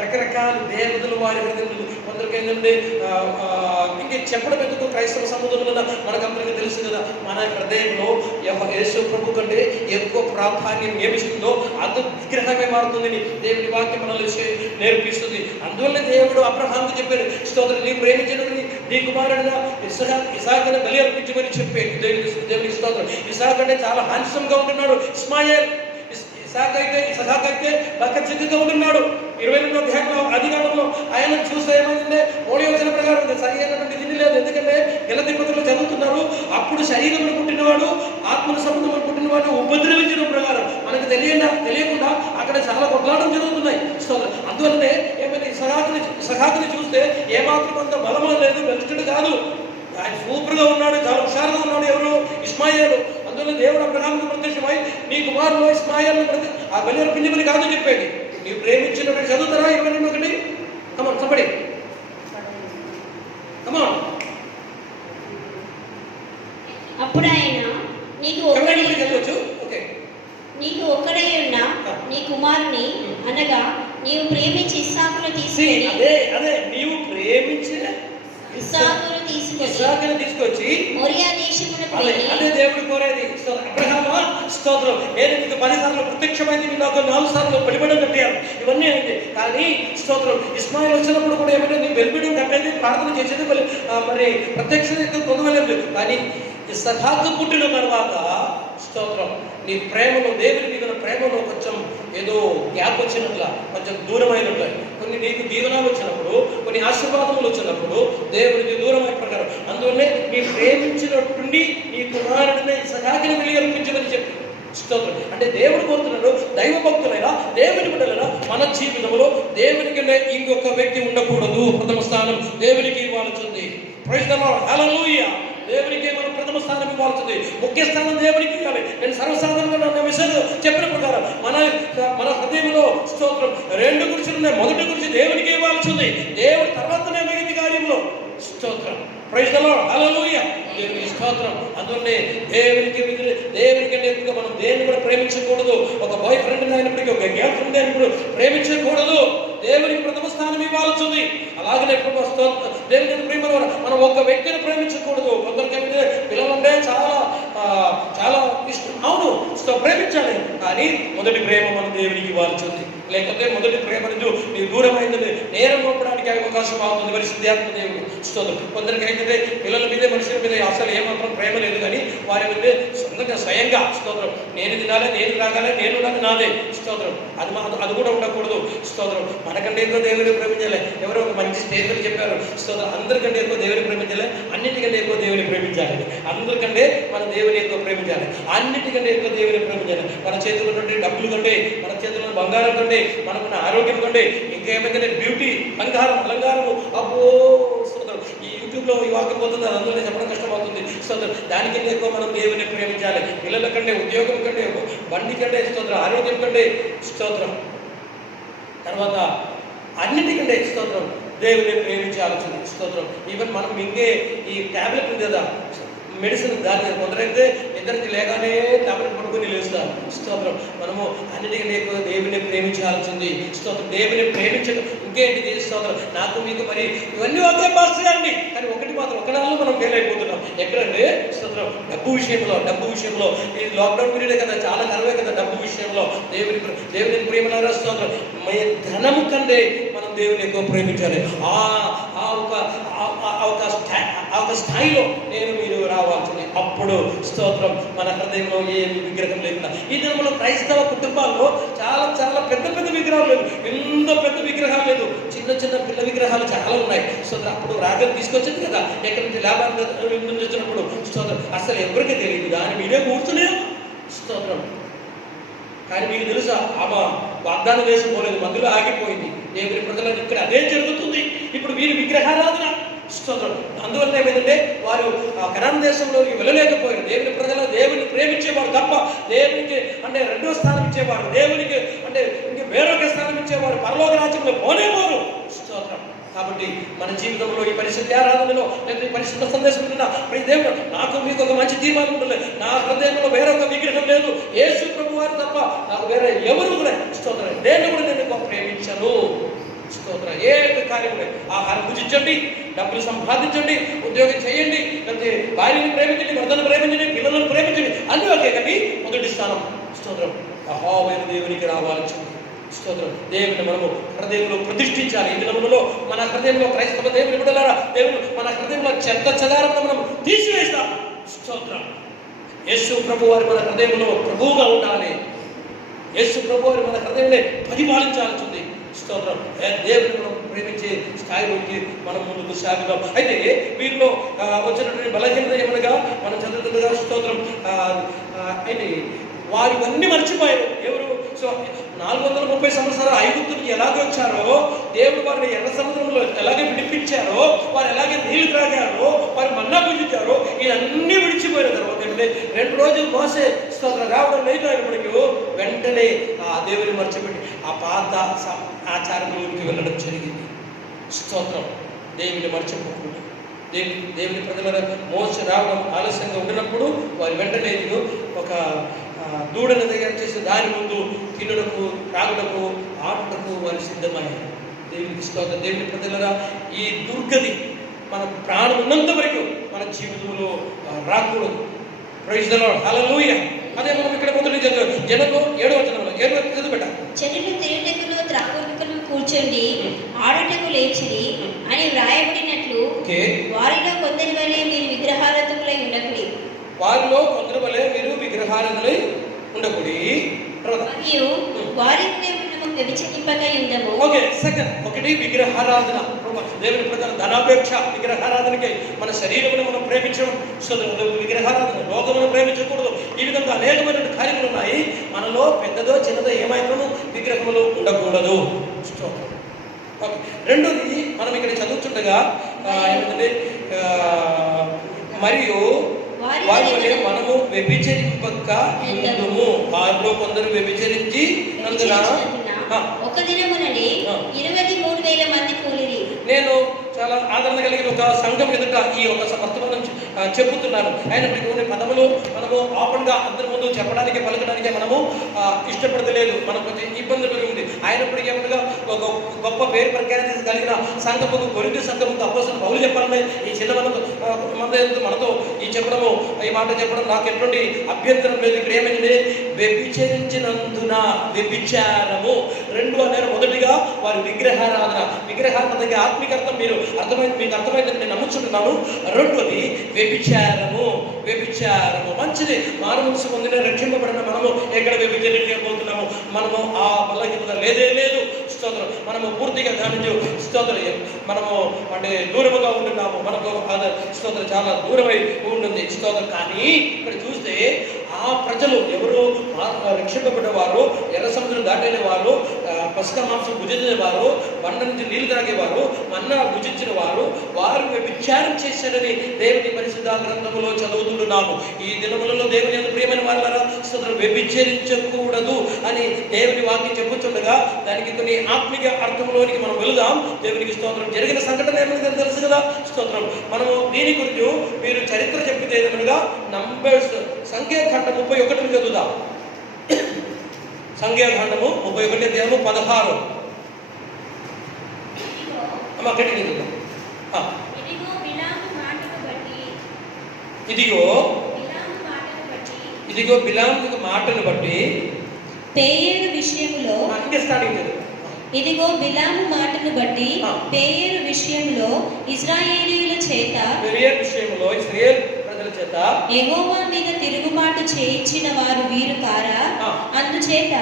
రకరకాల దేవతలు వారి హృదయంలో కొందరికి ఏంటంటే ఇంక చెప్పడం ఎందుకు, క్రైస్తవ సముదాయం కదా మనకందరికీ తెలుసు కదా, మన హృదయంలో యేసు ప్రభు కంటే ఎక్కువ ప్రాధాన్యం ఏమిస్తుందో అంత విగ్రహమే మారుతుందని దేవుని వాక్యం మనల్ని నేర్పిస్తుంది. అందువల్ల దేవుడు అబ్రహాముకు చెప్పాడు, స్తోత్రం నీ ప్రేమించినటువంటి నీ కుమారుడిగా ఇసాకును బలి అర్పించమని చెప్పాడు. దేవునికి స్తోత్రం. ఇసాకు అంటే చాలా హ్యాండ్సమ్ గా ఉంటున్నాడు. ఇస్మాయిల్ ఇసాక్ అయితే బాగా చిక్కగా ఉంటున్నాడు. 22వ అధ్యాయంలో అధికారంలో ఆయన చూస్తే ఏమైందంటే మోడీ వచ్చిన ప్రకారం సరి అయినటువంటి తిండి లేదు. ఎందుకంటే గలతీ పత్రికలో చదువుతున్నారు, అప్పుడు శరీరంలో పుట్టినవాడు ఆత్మల సముద్రంలో పుట్టినవాడు ఉపద్రవించిన ప్రకారం మనకు తెలియకుండా అక్కడ చాలా కొట్లాటం జరుగుతున్నాయి. సో అందువల్లనే ఏమైనా ఇసహాకుని చూస్తే ఏమాత్రం అంత బలమో లేదు, బలిష్ఠుడు కాదు, ఆయన సూపర్గా ఉన్నాడు, చాలా హుషారుగా ఉన్నాడు. ఎవరు? ఇస్మాయిలు. అందువల్ల దేవుడు అబ్రహాముకు ప్రత్యక్షమై నీ కుమారులో ఇస్మాయిల్ని ఆ బలి అర్పించమని కాదు చెప్పేది. నీవు ప్రేమించినటువంటి చదువుతారా 21 కమాన్ చెప్పండి కమాన్. అప్పుడు ఆయన నీకు ఒక్కడై ఉన్న నీ కుమారుని అనగా నీవు ప్రేమించి ఇస్సాకును తీసుకొని అదే నీవు ప్రేమించి ఇస్సాకును తీసుకొచ్చి మోరియా దేశమున అదే దేవుడు కోరేది. అబ్రహామా స్తోత్రం, నేను నీకు 10 సార్లు ప్రత్యక్షమైంది, నీకు 4 సార్లు బలిపీఠం కట్టాను, ఇవన్నీ అయింది. కానీ స్తోత్రం ఇస్మాయిల్ వచ్చినప్పుడు కూడా ఏమంటే నీ బలిపీఠం కట్టేది, ప్రార్థన చేసేది, మరి ప్రత్యక్షత పొందలేదు. కానీ ఇస్సాకు పుట్టిన తర్వాత స్తోత్రం నీ ప్రేమలో దేవుని మీద ప్రేమలో కొంచెం ఏదో గ్యాప్ వచ్చినట్ల, కొంచెం దూరమైనట్ల, కొన్ని నీకు దీవెనాలు వచ్చినప్పుడు, కొన్ని ఆశీర్వాదములు వచ్చినప్పుడు దేవునికి దూరమైన ప్రకారం. అందువల్లే నీ ప్రేమించినట్టుండి నీ కుమారుడిని ఇస్సాకుని బలి అర్పించమని చెప్పి స్తోత్రం. అంటే దేవుడు కోరుతున్నాడు దైవ భక్తులైన దేవుని బిడ్డలైన మన జీవితంలో దేవునికి ఇంకొక వ్యక్తి ఉండకూడదు. ప్రథమ స్థానం దేవునికి ఇవ్వాల్సింది. ప్రైజ్ ది లార్డ్, హల్లెలూయా. దేవునికి మనం ప్రథమ స్థానం ఇవ్వాల్సింది, ముఖ్య స్థానం దేవునికి ఇవ్వాలి. నేను సర్వసాధారణంగా విషయాలు చెప్పిన ప్రకారం మన హృదయంలో స్తోత్రం 2 గురించి ఉన్నాయి. మొదటి గురించి దేవునికి ఇవ్వాల్సింది, దేవుడి తర్వాతనే మిగతా కార్యంలో స్తోత్రం. ప్రైజ్ ది లార్డ్, హల్లెలూయా. దేవునికి స్తోత్రం. అందువల్లే దేవునికి ఎక్కువగా మనం దేన్ని కూడా ప్రేమించకూడదు. ఒక బాయ్ ఫ్రెండ్ అయినప్పటికీ, ఒక గర్ల్ ఫ్రెండ్ అయినప్పుడు ప్రేమించకూడదు. దేవునికి ప్రథమ స్థానం ఇవ్వాల్సింది. అలాగనే దేవుని ప్రేమలో మనం ఒక వ్యక్తిని ప్రేమించకూడదు. కొందరికి పిల్లలంటే చాలా చాలా ఇష్టం, అవును ప్రేమించాలి, కానీ మొదటి ప్రేమ మనం దేవునికి ఇవ్వాల్సింది. లేకపోతే మొదటి ప్రేమ నీకు దూరమైందని నేరం మోపడానికి అవకాశం అవుతుంది. పరిశుద్ధాత్మ దేవుడు స్తోత్రం. కొందరికి అయితే పిల్లల మీద, మనుషుల మీద అసలు ఏమాత్రం ప్రేమ లేదు, కానీ వారి మీద సొంతంగా స్వయంగా స్తోత్రం, నేను తినాలి, నేను తాగాలి, నేను ఉండాలి, నాదే స్తోత్రం. అది కూడా ఉండకూడదు స్తోత్రం. మనకంటే ఎక్కువ దేవుని ప్రేమించాలి. ఎవరో ఒక మంచి స్నేహితులు చెప్పారు స్తోత్రం, అందరికంటే ఎక్కువ దేవుని ప్రేమించాలి, అన్నిటికంటే ఎక్కువ దేవుని ప్రేమించాలి. అందరికంటే మన దేవుని ఎక్కువ ప్రేమించాలి, అన్నిటికంటే ఎక్కువ దేవుని ప్రేమించాలి. మన చేతుల్లో కంటే డబ్బులు కంటే, మన చేతుల్లో బంగారం కంటే, మనకున్న ఆరోగ్యం కంటే, ఇంకేమైతే బ్యూటీ, అలంకారము, అబ్బో స్తోత్రం. ఈ యూట్యూబ్లో ఈ వాక్యం పోతుంది, అందులో చెప్పడం కష్టం అవుతుంది స్తోత్రం. దానికంటే ఎక్కువ మనం దేవుని ప్రేమించాలి. పిల్లల కంటే, ఉద్యోగం కంటే, బండి కంటే స్తోత్రం, ఆరోగ్యం కంటే స్తోత్రం. తర్వాత అన్నిటికంటే స్తోత్రం దేవుని ప్రేమించాల్సింది స్తోత్రం. ఈవెన్ మనం ఇంకే ఈ ట్యాబ్లెట్ ఉంది కదా, మెడిసిన్, దాని కొందరైతే నిద్రకి లేగానే టాబ్లెట్ పడుకొని లేస్తారు స్తోత్రం. మనము అన్నిటికంటే ఎక్కువ దేవుని ప్రేమించాల్సింది స్తోత్రం. దేవుని ప్రేమించడం ఇంకేంటిది స్తోత్రం. నాకు మీకు మరి ఇవన్నీ ఒకే పాస్తాయండి, కానీ ఒకటి మాత్రం ఒకనాళ్ళు మనం ఫెయిల్ అయిపోతున్నాం. ఎక్కడంటే స్తోత్రం డబ్బు విషయంలో ఈ లాక్డౌన్ పీరియడే కదా, చాలా కరవే కదా డబ్బు విషయంలో. దేవుని ప్రేమలారా స్తోత్రం. ధనము కంటే మనం దేవుని ఎక్కువ ప్రేమించాలి. ఒక స్థాయిలో మీరు రావాల్సింది. అప్పుడు స్తోత్రం మన హృదయంలో ఏ విగ్రహం లేకుండా. ఈ దినంలో క్రైస్తవ కుటుంబాల్లో చాలా చాలా పెద్ద పెద్ద విగ్రహాలు లేదు, ఎంత పెద్ద విగ్రహాలు లేదు, చిన్న చిన్న పిల్ల విగ్రహాలు చాలా ఉన్నాయి స్తోత్రం. అప్పుడు రాగం తీసుకొచ్చింది కదా, ఎక్కడి నుంచి లాభాలు వచ్చినప్పుడు స్తోత్రం. అసలు ఎవరికి తెలియదు, దాని మీదే కూర్చునే స్తోత్రం. కానీ మీకు తెలుసా, ఆమె వాగ్దానం వేసిపోలేదు, మధ్యలో ఆగిపోయింది. దేవుని ప్రజలకు ఇక్కడ అదే జరుగుతుంది. ఇప్పుడు వీరు విగ్రహారాధన స్తోత్రం. అందువల్ల ఏమైందంటే వారు కనాన్ దేశంలోకి వెళ్ళలేకపోయారు. దేవుని ప్రజలు దేవుని ప్రేమించేవారు తప్ప దేవునికి అంటే రెండో స్థానం ఇచ్చేవారు, దేవునికి అంటే ఇంక వేరొక స్థానం ఇచ్చేవారు, పరలోక రాజ్యంలో పోనేవారు స్తోత్రం. కాబట్టి మన జీవితంలో ఈ పరిశుద్ధ ఆరాధనలో, లేదా ఈ పరిశుద్ధ సందేశం విన్న ప్రతి దేవుడు నాకు మీకు ఒక మంచి తీర్మానం ఉంటుంది. నా హృదయంలో వేరొక విగ్రహం లేదు, యేసు ప్రభు వారు తప్ప నాకు వేరే ఎవరు కూడా స్తోత్రం దేన్ని కూడా నేను ఎక్కువ ప్రేమించను స్తోత్రం. ఏ కార్యం కూడా ఆహారం భుజించండి, డబ్బులు సంపాదించండి, ఉద్యోగం చేయండి, లేకపోతే భార్యని ప్రేమించండి, భర్తను ప్రేమించండి, పిల్లలను ప్రేమించండి, అన్నీ ఒకే. కానీ మొదటి స్థానం స్తోత్రం యెహోవా దేవునికి రావాలి స్తోత్రం. దేవుని మనము హృదయంలో ప్రతిష్ఠించాలి. ఈ దినములలో మన హృదయంలో క్రైస్తవ దేవుని బిడ్డలారా, దేవుడు మన హృదయంలో చెత్త చెదారమును మనం తీసివేస్తాం స్తోత్రం. యేసు ప్రభు వారి మన హృదయంలో ప్రభువుగా ఉండాలి. యేసు ప్రభు వారి మన హృదయంలో పరిపాలించాల్సింది స్తోత్రం. దేవుని మనం ప్రేమించే స్థాయిలోకి మనం ముందుకు సాగుదాం. అయితే వీరిలో వచ్చినటువంటి బలహీనత ఏమనగా మనం చదువుతుండగా స్తోత్రం అయితే వారివన్నీ మర్చిపోయారు. ఎవరు? సో 430 సంవత్సరాలు ఐగుప్తునికి ఎలాగ వచ్చారో, దేవుడు వారిని ఎర్ర సముద్రంలో ఎలాగే విడిపించారో, వారు ఎలాగే నీళ్లు త్రాగారో, వారు మన్నా పూజించారో, ఇవన్నీ విడిచిపోయిన తర్వాత 2 రోజులు మోసే స్తోత్రం రావడం లేదు అయినప్పటికీ వెంటనే ఆ దేవుని మర్చిపెట్టి ఆ పాత ఆచారంలోకి వెళ్ళడం జరిగింది స్తోత్రం. దేవుని మర్చిపోకుండా దేవుని ప్రజల మోస రావడం ఆలస్యంగా ఉండినప్పుడు వారు వెంటనే ఒక దూడను తయారు చేసి దాని ముందు తినుటకు, త్రాగుటకు, ఆటకు వారు సిద్ధమయ్యారు. దేవునికి స్తోత్రం. దేవుని ప్రజలరా, ఈ దుర్గతి మన ప్రాణం ఉన్నంత వరకు మన జీవితంలో రాకూడదు. ప్రైజ్ ది లార్డ్, హల్లెలూయా. అదే మనం ఇక్కడ మొదటి జనంలో 7వ వచనంలో చదువుబెట్ట. జనులు తిరుగుటకును త్రాగుటకును కూర్చొని ఆడుటకు లేచిరి అని వ్రాయబడినట్లు వారిలో కొందరి వలె మీరు విగ్రహారాధకులై ఉండకుడి. వారిలో కొందరి వలె మీరు విగ్రహారాధకులై ఉండకుడి. మరియు వారి వ్యభిచరింపక ఉండము. ఓకే, సెకండ్ ఒకటి విగ్రహారాధన. దేవుని ప్రజలు ధనాపేక్ష విగ్రహారాధనకి మన శరీరమును మనం ప్రేమించడం, విగ్రహారాధన లోకమును ప్రేమించకూడదు. ఈ విధంగా అనేకమైన కార్యములు ఉన్నాయి. మనలో పెద్దదో చిన్నదో ఏమైనా విగ్రహములు ఉండకూడదు. రెండోది మనం ఇక్కడ చదువుతుండగా ఏమిటంటే మరియు వారి వలె మనము వ్యభిచరింపక ఉండుము. వారిలో కొందరు వ్యభిచరించి ఒక దినముననే 23,000 మంది కూలిరి. నేను చాలా ఆదరణ కలిగిన ఒక సంఘం ఎదుట ఈ ఒక వర్తమానం చెబుతున్నాను. అయినప్పటికీ కొన్ని పదములు మనము ఓపెన్ గా అందరి ముందు చెప్పడానికి పలకడానికి మనము ఇష్టపడతలేదు, మనకు కొంచెం ఇబ్బంది ఉంది. అయినప్పటికీ ఏమనగా ఒక గొప్ప పేరు ప్రఖ్యాతి కలిగిన సంఘముకు, కొరింథీ సంఘముకు అపోస్తలుడు పౌలు చెప్పాలని ఈ చిన్న మనతో ఈ చెప్పడము, ఈ మాట చెప్పడం నాకు ఎటువంటి అభ్యంతరం లేదు. ఇక్కడ ఏమైంది? వ్యభిచరించినందున, వ్యభిచారము రెండు అనే మొదటిగా వారి విగ్రహారాధనకి ఆత్మిక అర్థం మీకు అర్థమైందని నేను నమ్ముచున్నాను. రెండోది వ్యభిచారము. మంచిది, మారు మనసు పొందిన రక్షింపబడిన మనము ఎక్కడ వ్యభిచరించబోతున్నాము? మనము ఆ బలహీనత లేదు. స్తోత్రం. మనము పూర్తిగా ధ్యానించు. స్తోత్రం. మనము అంటే దూరముగా ఉంటున్నాము, మనకు స్తోత్రం చాలా దూరమై ఉంటుంది. స్తోత్రం. కానీ ఇక్కడ చూస్తే ఆ ప్రజలు ఎవరు రక్షింపబడిన వారు, ఎర్ర సముద్రం దాటిన వారు, పసుక మాంసం భుజించిన వారు, బండ నుంచి నీళ్లు తాగేవారు, మన్నా భుజించిన వారు వ్యభిచారం చేశారని దేవుని పరిశుద్ధ గ్రంథములో చదువుతుంటున్నాము. ఈ దినములలో దేవుని యందు ప్రియమైన వారులారా, స్తోత్రం, వ్యభిచరించకూడదు అని దేవుని వాక్యం చెప్పుచుండగా దానికి కొన్ని ఆత్మీయ అర్థంలోనికి మనం వెళుదాం. దేవునికి స్తోత్రం. జరిగిన సంఘటన ఏమైనా తెలుసు కదా. స్తోత్రం. మనము దీని గురించి మీరు చరిత్ర చెప్పితే ఏదనగా నంబర్స్ సంఖ్యాకాండం 31 చదువుదాం. సంఖ్యాకాండము 31:16 ఇదిగో బిలాము మాటను బట్టి పేయేరు విషయంలో ఇదిగో బిలాము మాటను బట్టి పేయేరు విషయంలో ఇశ్రాయేలీయుల చేత యెహోవా మీద తిరుగుబాటు చేయించిన వారు వీరు కారా? అందుచేత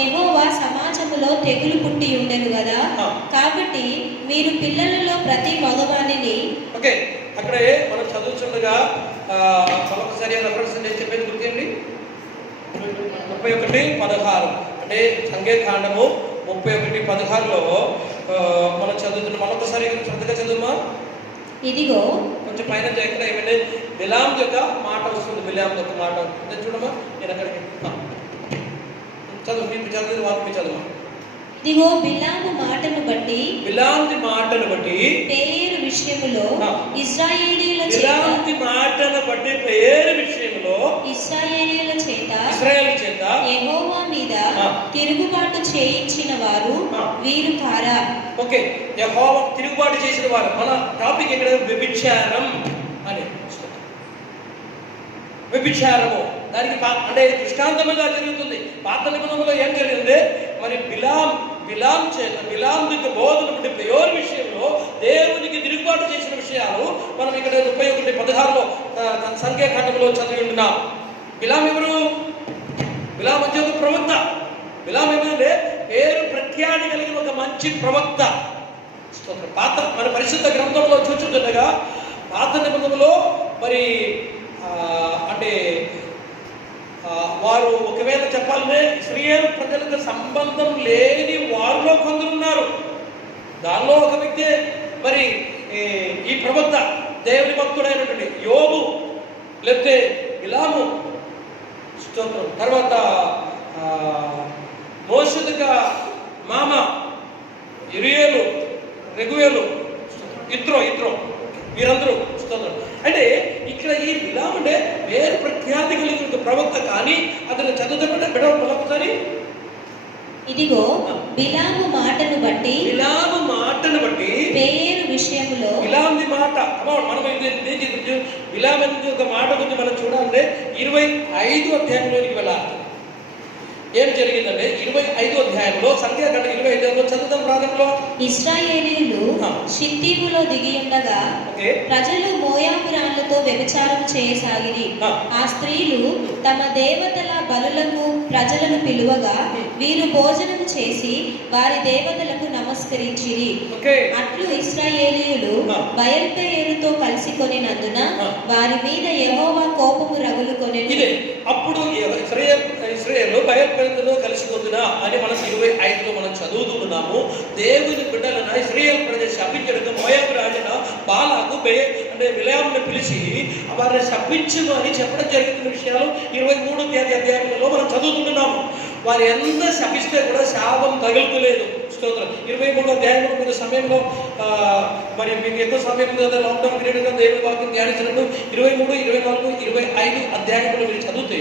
యెహోవా సమాజములో తెగులు పుట్టి ఉండెను కదా. కాబట్టి మీరు పిల్లలలో ప్రతి మగవాణిని అక్కడే మనం చదువుతుండగా మరొకసారి రెఫరెన్స్ చెప్పేది గుర్తండి. 31:16 అంటే సంఖ్యాకాండము 31:16లో మనం చదువుతున్నాం. మరొకసారి శ్రద్ధగా చదువుమా. ఇదిగో కొంచెం పైన ఎక్కడ ఏమంటే బిలాం యొక్క మాట వస్తుంది. బిలాం యొక్క మాట చూడమా. నేను అక్కడికి చదువు, మీకు చదువు, వాక్యం చదువు. ఇదిగో బిలాము మాటను బట్టి పేయేరు విషయములో ఇశ్రాయేలీయుల చేత యెహోవా మీద తిరుగుబాటు చేయించిన వారు వీరు కారా? ఓకే, యెహోవా తిరుగుబాటు చేసిన వారు. మన టాపిక్ ఇక్కడ వ్యభిచారం అని. వ్యభిచారము దానికి అంటే దృష్టాంతముగా జరుగుతుంది. పాత నిబంధనలో ఏం జరిగింది? మరి బిలాం చేత బోధన ఎవరి విషయంలో దేవునికి తిరుగుబాటు చేసిన విషయాలు మనం ఇక్కడ 31:16లో సంఖ్యాకాండంలో చదివి ఉంటున్నాం. బిలాం ఎవరు? బిలాం అంటే ఒక ప్రవక్త. బిలాం ఏమంటే పేరు ప్రఖ్యాతి కలిగిన ఒక మంచి ప్రవక్త. పాత మన పరిశుద్ధ గ్రంథంలో చూచుతుండగా పాత నిబంధనలో మరి అంటే వారు ఒకవేళ చెప్పాలంటే ఇశ్రాయేలు ప్రజలకు సంబంధం లేని వారిలో కొందరు ఉన్నారు. దానిలో ఒక వ్యక్తి మరి ఈ ప్రవక్త, దేవుని భక్తుడైనటువంటి యోబు, లేకపోతే బిలాము. స్తోత్రం. తర్వాత మోషేక మామ ఇరియేలు, రెగువేలు, ఇత్రో వీరందరూ. స్తోత్రం. అంటే ఇక్కడ ఈ బిలాము అంటే వేరు ప్రఖ్యాతి కలిగిన ప్రవక్త. కానీ అతను చదువుతుంటే ఒకసారి ఇదిగో బిలాము మాటను బట్టి పేయేరు విషయంలో బిలాము మాట. మనం బిలాము ఒక మాట గురించి మనం చూడాలంటే 25వ అధ్యాయంలోనికి వెళ్ళాలి. ఏం జరిగిందంటే 25వ అధ్యాయంలో సంఖ్యాకాండం 25లో చదువుతాం. ప్రారంభంలో ఇశ్రాయేలీయులు షిత్తీములో దిగి ఉండగా ప్రజలు మోయాబు రాళ్లతో వ్యభిచారం చేయసాగిరి. ఆ స్త్రీలు తమ దేవతల బలులకు ప్రజలను పిలువగా వీరు భోజనం చేసి వారి దేవతలకు నమస్కరించిరి. అట్లు ఇశ్రాయేలీయులు బయల్పెయేరుతో కలిసి కొనినందున వారి మీద యెహోవా కోపము రగులుకొనెను. అప్పుడు ఇశ్రాయేలు బయల్పెయేరుతో కలిసి కొనిన అని మనం 25లో మనం చదువుతున్నాము. దేవుని బిడ్డలను ఇశ్రాయేలు ప్రజలు శపించడం మోయాబు రాజున బాలాకు అంటే బిలామును పిలిచి వారిని శపించు అని చెప్పడం జరుగుతున్న విషయాలు 23వ అధ్యాయంలో మనం చదువుతున్నాము. వారు ఎంత శపిస్తే కూడా శాపం తగులుతలేదు. స్తోత్రం. 23వ అధ్యాయంలో మీరు సమయంలో మరి మీకు ఎక్కువ సమయం ఉంది కదా, లాక్డౌన్ పీరియడ్గా దేవుని వాక్యం ధ్యానించినప్పుడు 23, 24, 25 అధ్యాయంలో మీరు చదివితే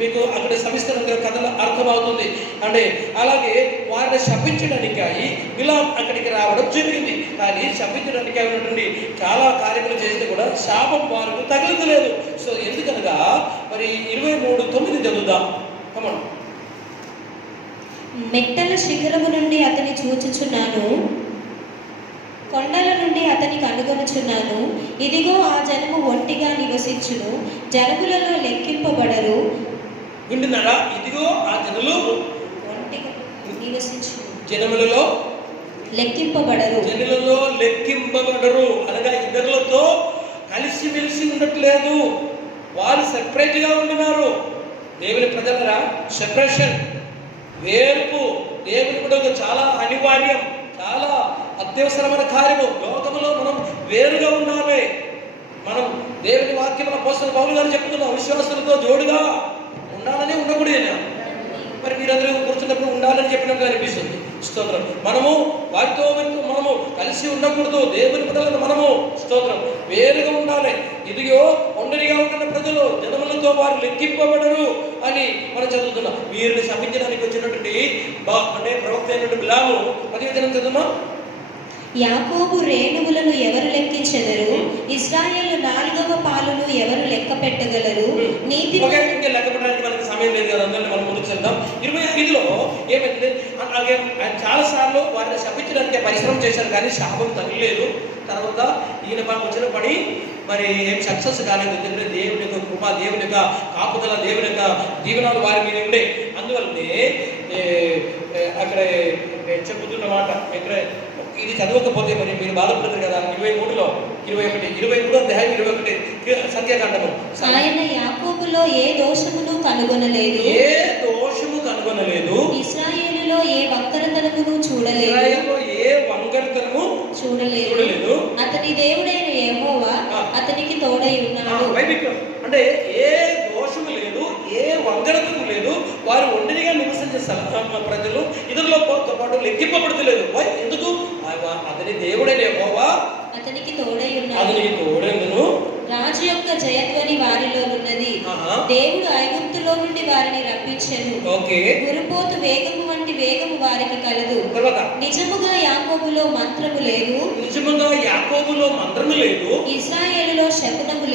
మీకు అక్కడ సవిస్తరంగా కథల అర్థమవుతుంది. అంటే అలాగే వారిని శపించడానికాయి బిలాం అక్కడికి రావడం జరిగింది. కానీ శపించడానికి ఉన్నటువంటి చాలా కార్యక్రమాలు చేస్తే కూడా శాపం వారికి తగులుతలేదు. సో ఎందుకనగా మరి 23:9 చదువుదాం. కమాన్. మెట్టల శిఖరము నుండి అతని చూచుచున్నాను, కొండల నుండి అతని కనుగొనుచున్నాను. ఇదిగో ఆ జనము ఒంటిగా నివసించును, జనములలో లెక్కింపబడరు. వింటున్నారా? ఇదిగో ఆ జనులు ఒంటిగా నివసించును, జనములలో లెక్కింపబడరు. జనులలో లెక్కింపబడరు అనగా ఇద్దరులతో కలిసిమెలిసి ఉండట్లేదు. వారు సెపరేట్ గా ఉంటున్నారు. దేవుని ప్రజలరా, సెపరేషన్, వేర్పు దేవుని కూడా చాలా అనివార్యం, చాలా అత్యవసరమైన కార్యము. లోకములో మనం వేరుగా ఉండాలి. మనం దేవుని వాక్యముల అపోస్తలుడు పౌలు గారు చెప్తున్నాం, విశ్వాసులతో జోడుగా ఉండాలని ఉండకూడదు. మరి మీరందరూ కూర్చున్నప్పుడు ఉండాలని చెప్పినట్టు అనిపిస్తుంది. స్తోత్రం. మనము వారితో మనము కలిసి ఉండకూడదు. దేవుని ప్రజలను మనము స్తోత్రం వేరుగా ఉండాలి. ఇదిగో ఒంటరిగా ఉంటున్న ప్రజలు జనములతో వారు లెక్కింపబడరు అని మనం చదువుతున్నాం. వీరిని శపించడానికి వచ్చినటువంటి అంటే ప్రవక్త అయినటువంటి బిలాము 10వ వచనం చదువుమా. యాకోబు రేణువులను ఎవరు లెక్కించెదరు? ఇశ్రాయేలు 4వ పాలును ఎవరు లెక్క పెట్టగలరు? నీతి ఇంకా లెక్క పెట్టడానికి మనకి సమయం లేదు కదా, అందువల్ల మనం ముందుకు వెళ్దాం. 25లో ఏమైంది? అలాగే చాలా సార్లు వారిని శపించడానికి పరిశ్రమ చేశారు, కానీ శాపం తగ్గలేదు. తర్వాత ఈయన వచ్చిన పని మరి ఏం సక్సెస్ కాలేదు. ఎందుకంటే దేవుని యొక్క కృప, దేవుని యొక్క కాపుదల, దేవుని యొక్క దీవెనలు వారి మీద ఉండే. అందువల్లనే అక్కడ చెబుతున్న మాట ఇక్కడ ఇది చదవకపోతే మరి మీరు బాధపడతారు కదా. 23లో 23 అధ్యాయం 21 సంఖ్యాకాండము. ఆయన యాకోబులో ఏ దోషమును కనుగొనలేదు, ఏ దోషము కనుగొనలేదు. ఇశ్రాయేలులో ఏ వక్రతనమును చూడలేదు, ఇశ్రాయేలులో ఏ వంకరతనము చూడలేదు. అతని దేవుడైన యెహోవా అతనికి తోడై ఉన్నాడు. అంటే ఏ దోషము లేదు, ఏ వంకరతము లేదు. వారు ఒంటరిగా నివసించే ప్రజలు ఇతరులతో పాటు లెక్కింపబడతలేదు. ఎందుకు? అతని దేవుడైన యెహోవా అతనికి తోడై ఉన్నాడు. రాజు యొక్క జయధ్వని వారిలో ఉన్నది. దేవుడు ఐగుప్తులో నుండి వారిని రప్పించెను. గురుపోతు వేగము వంటి వేగము వారికి కలదు. నిజముగా యాకోబులో మంత్రము లేదు, ఇశ్రాయేలులో శకునము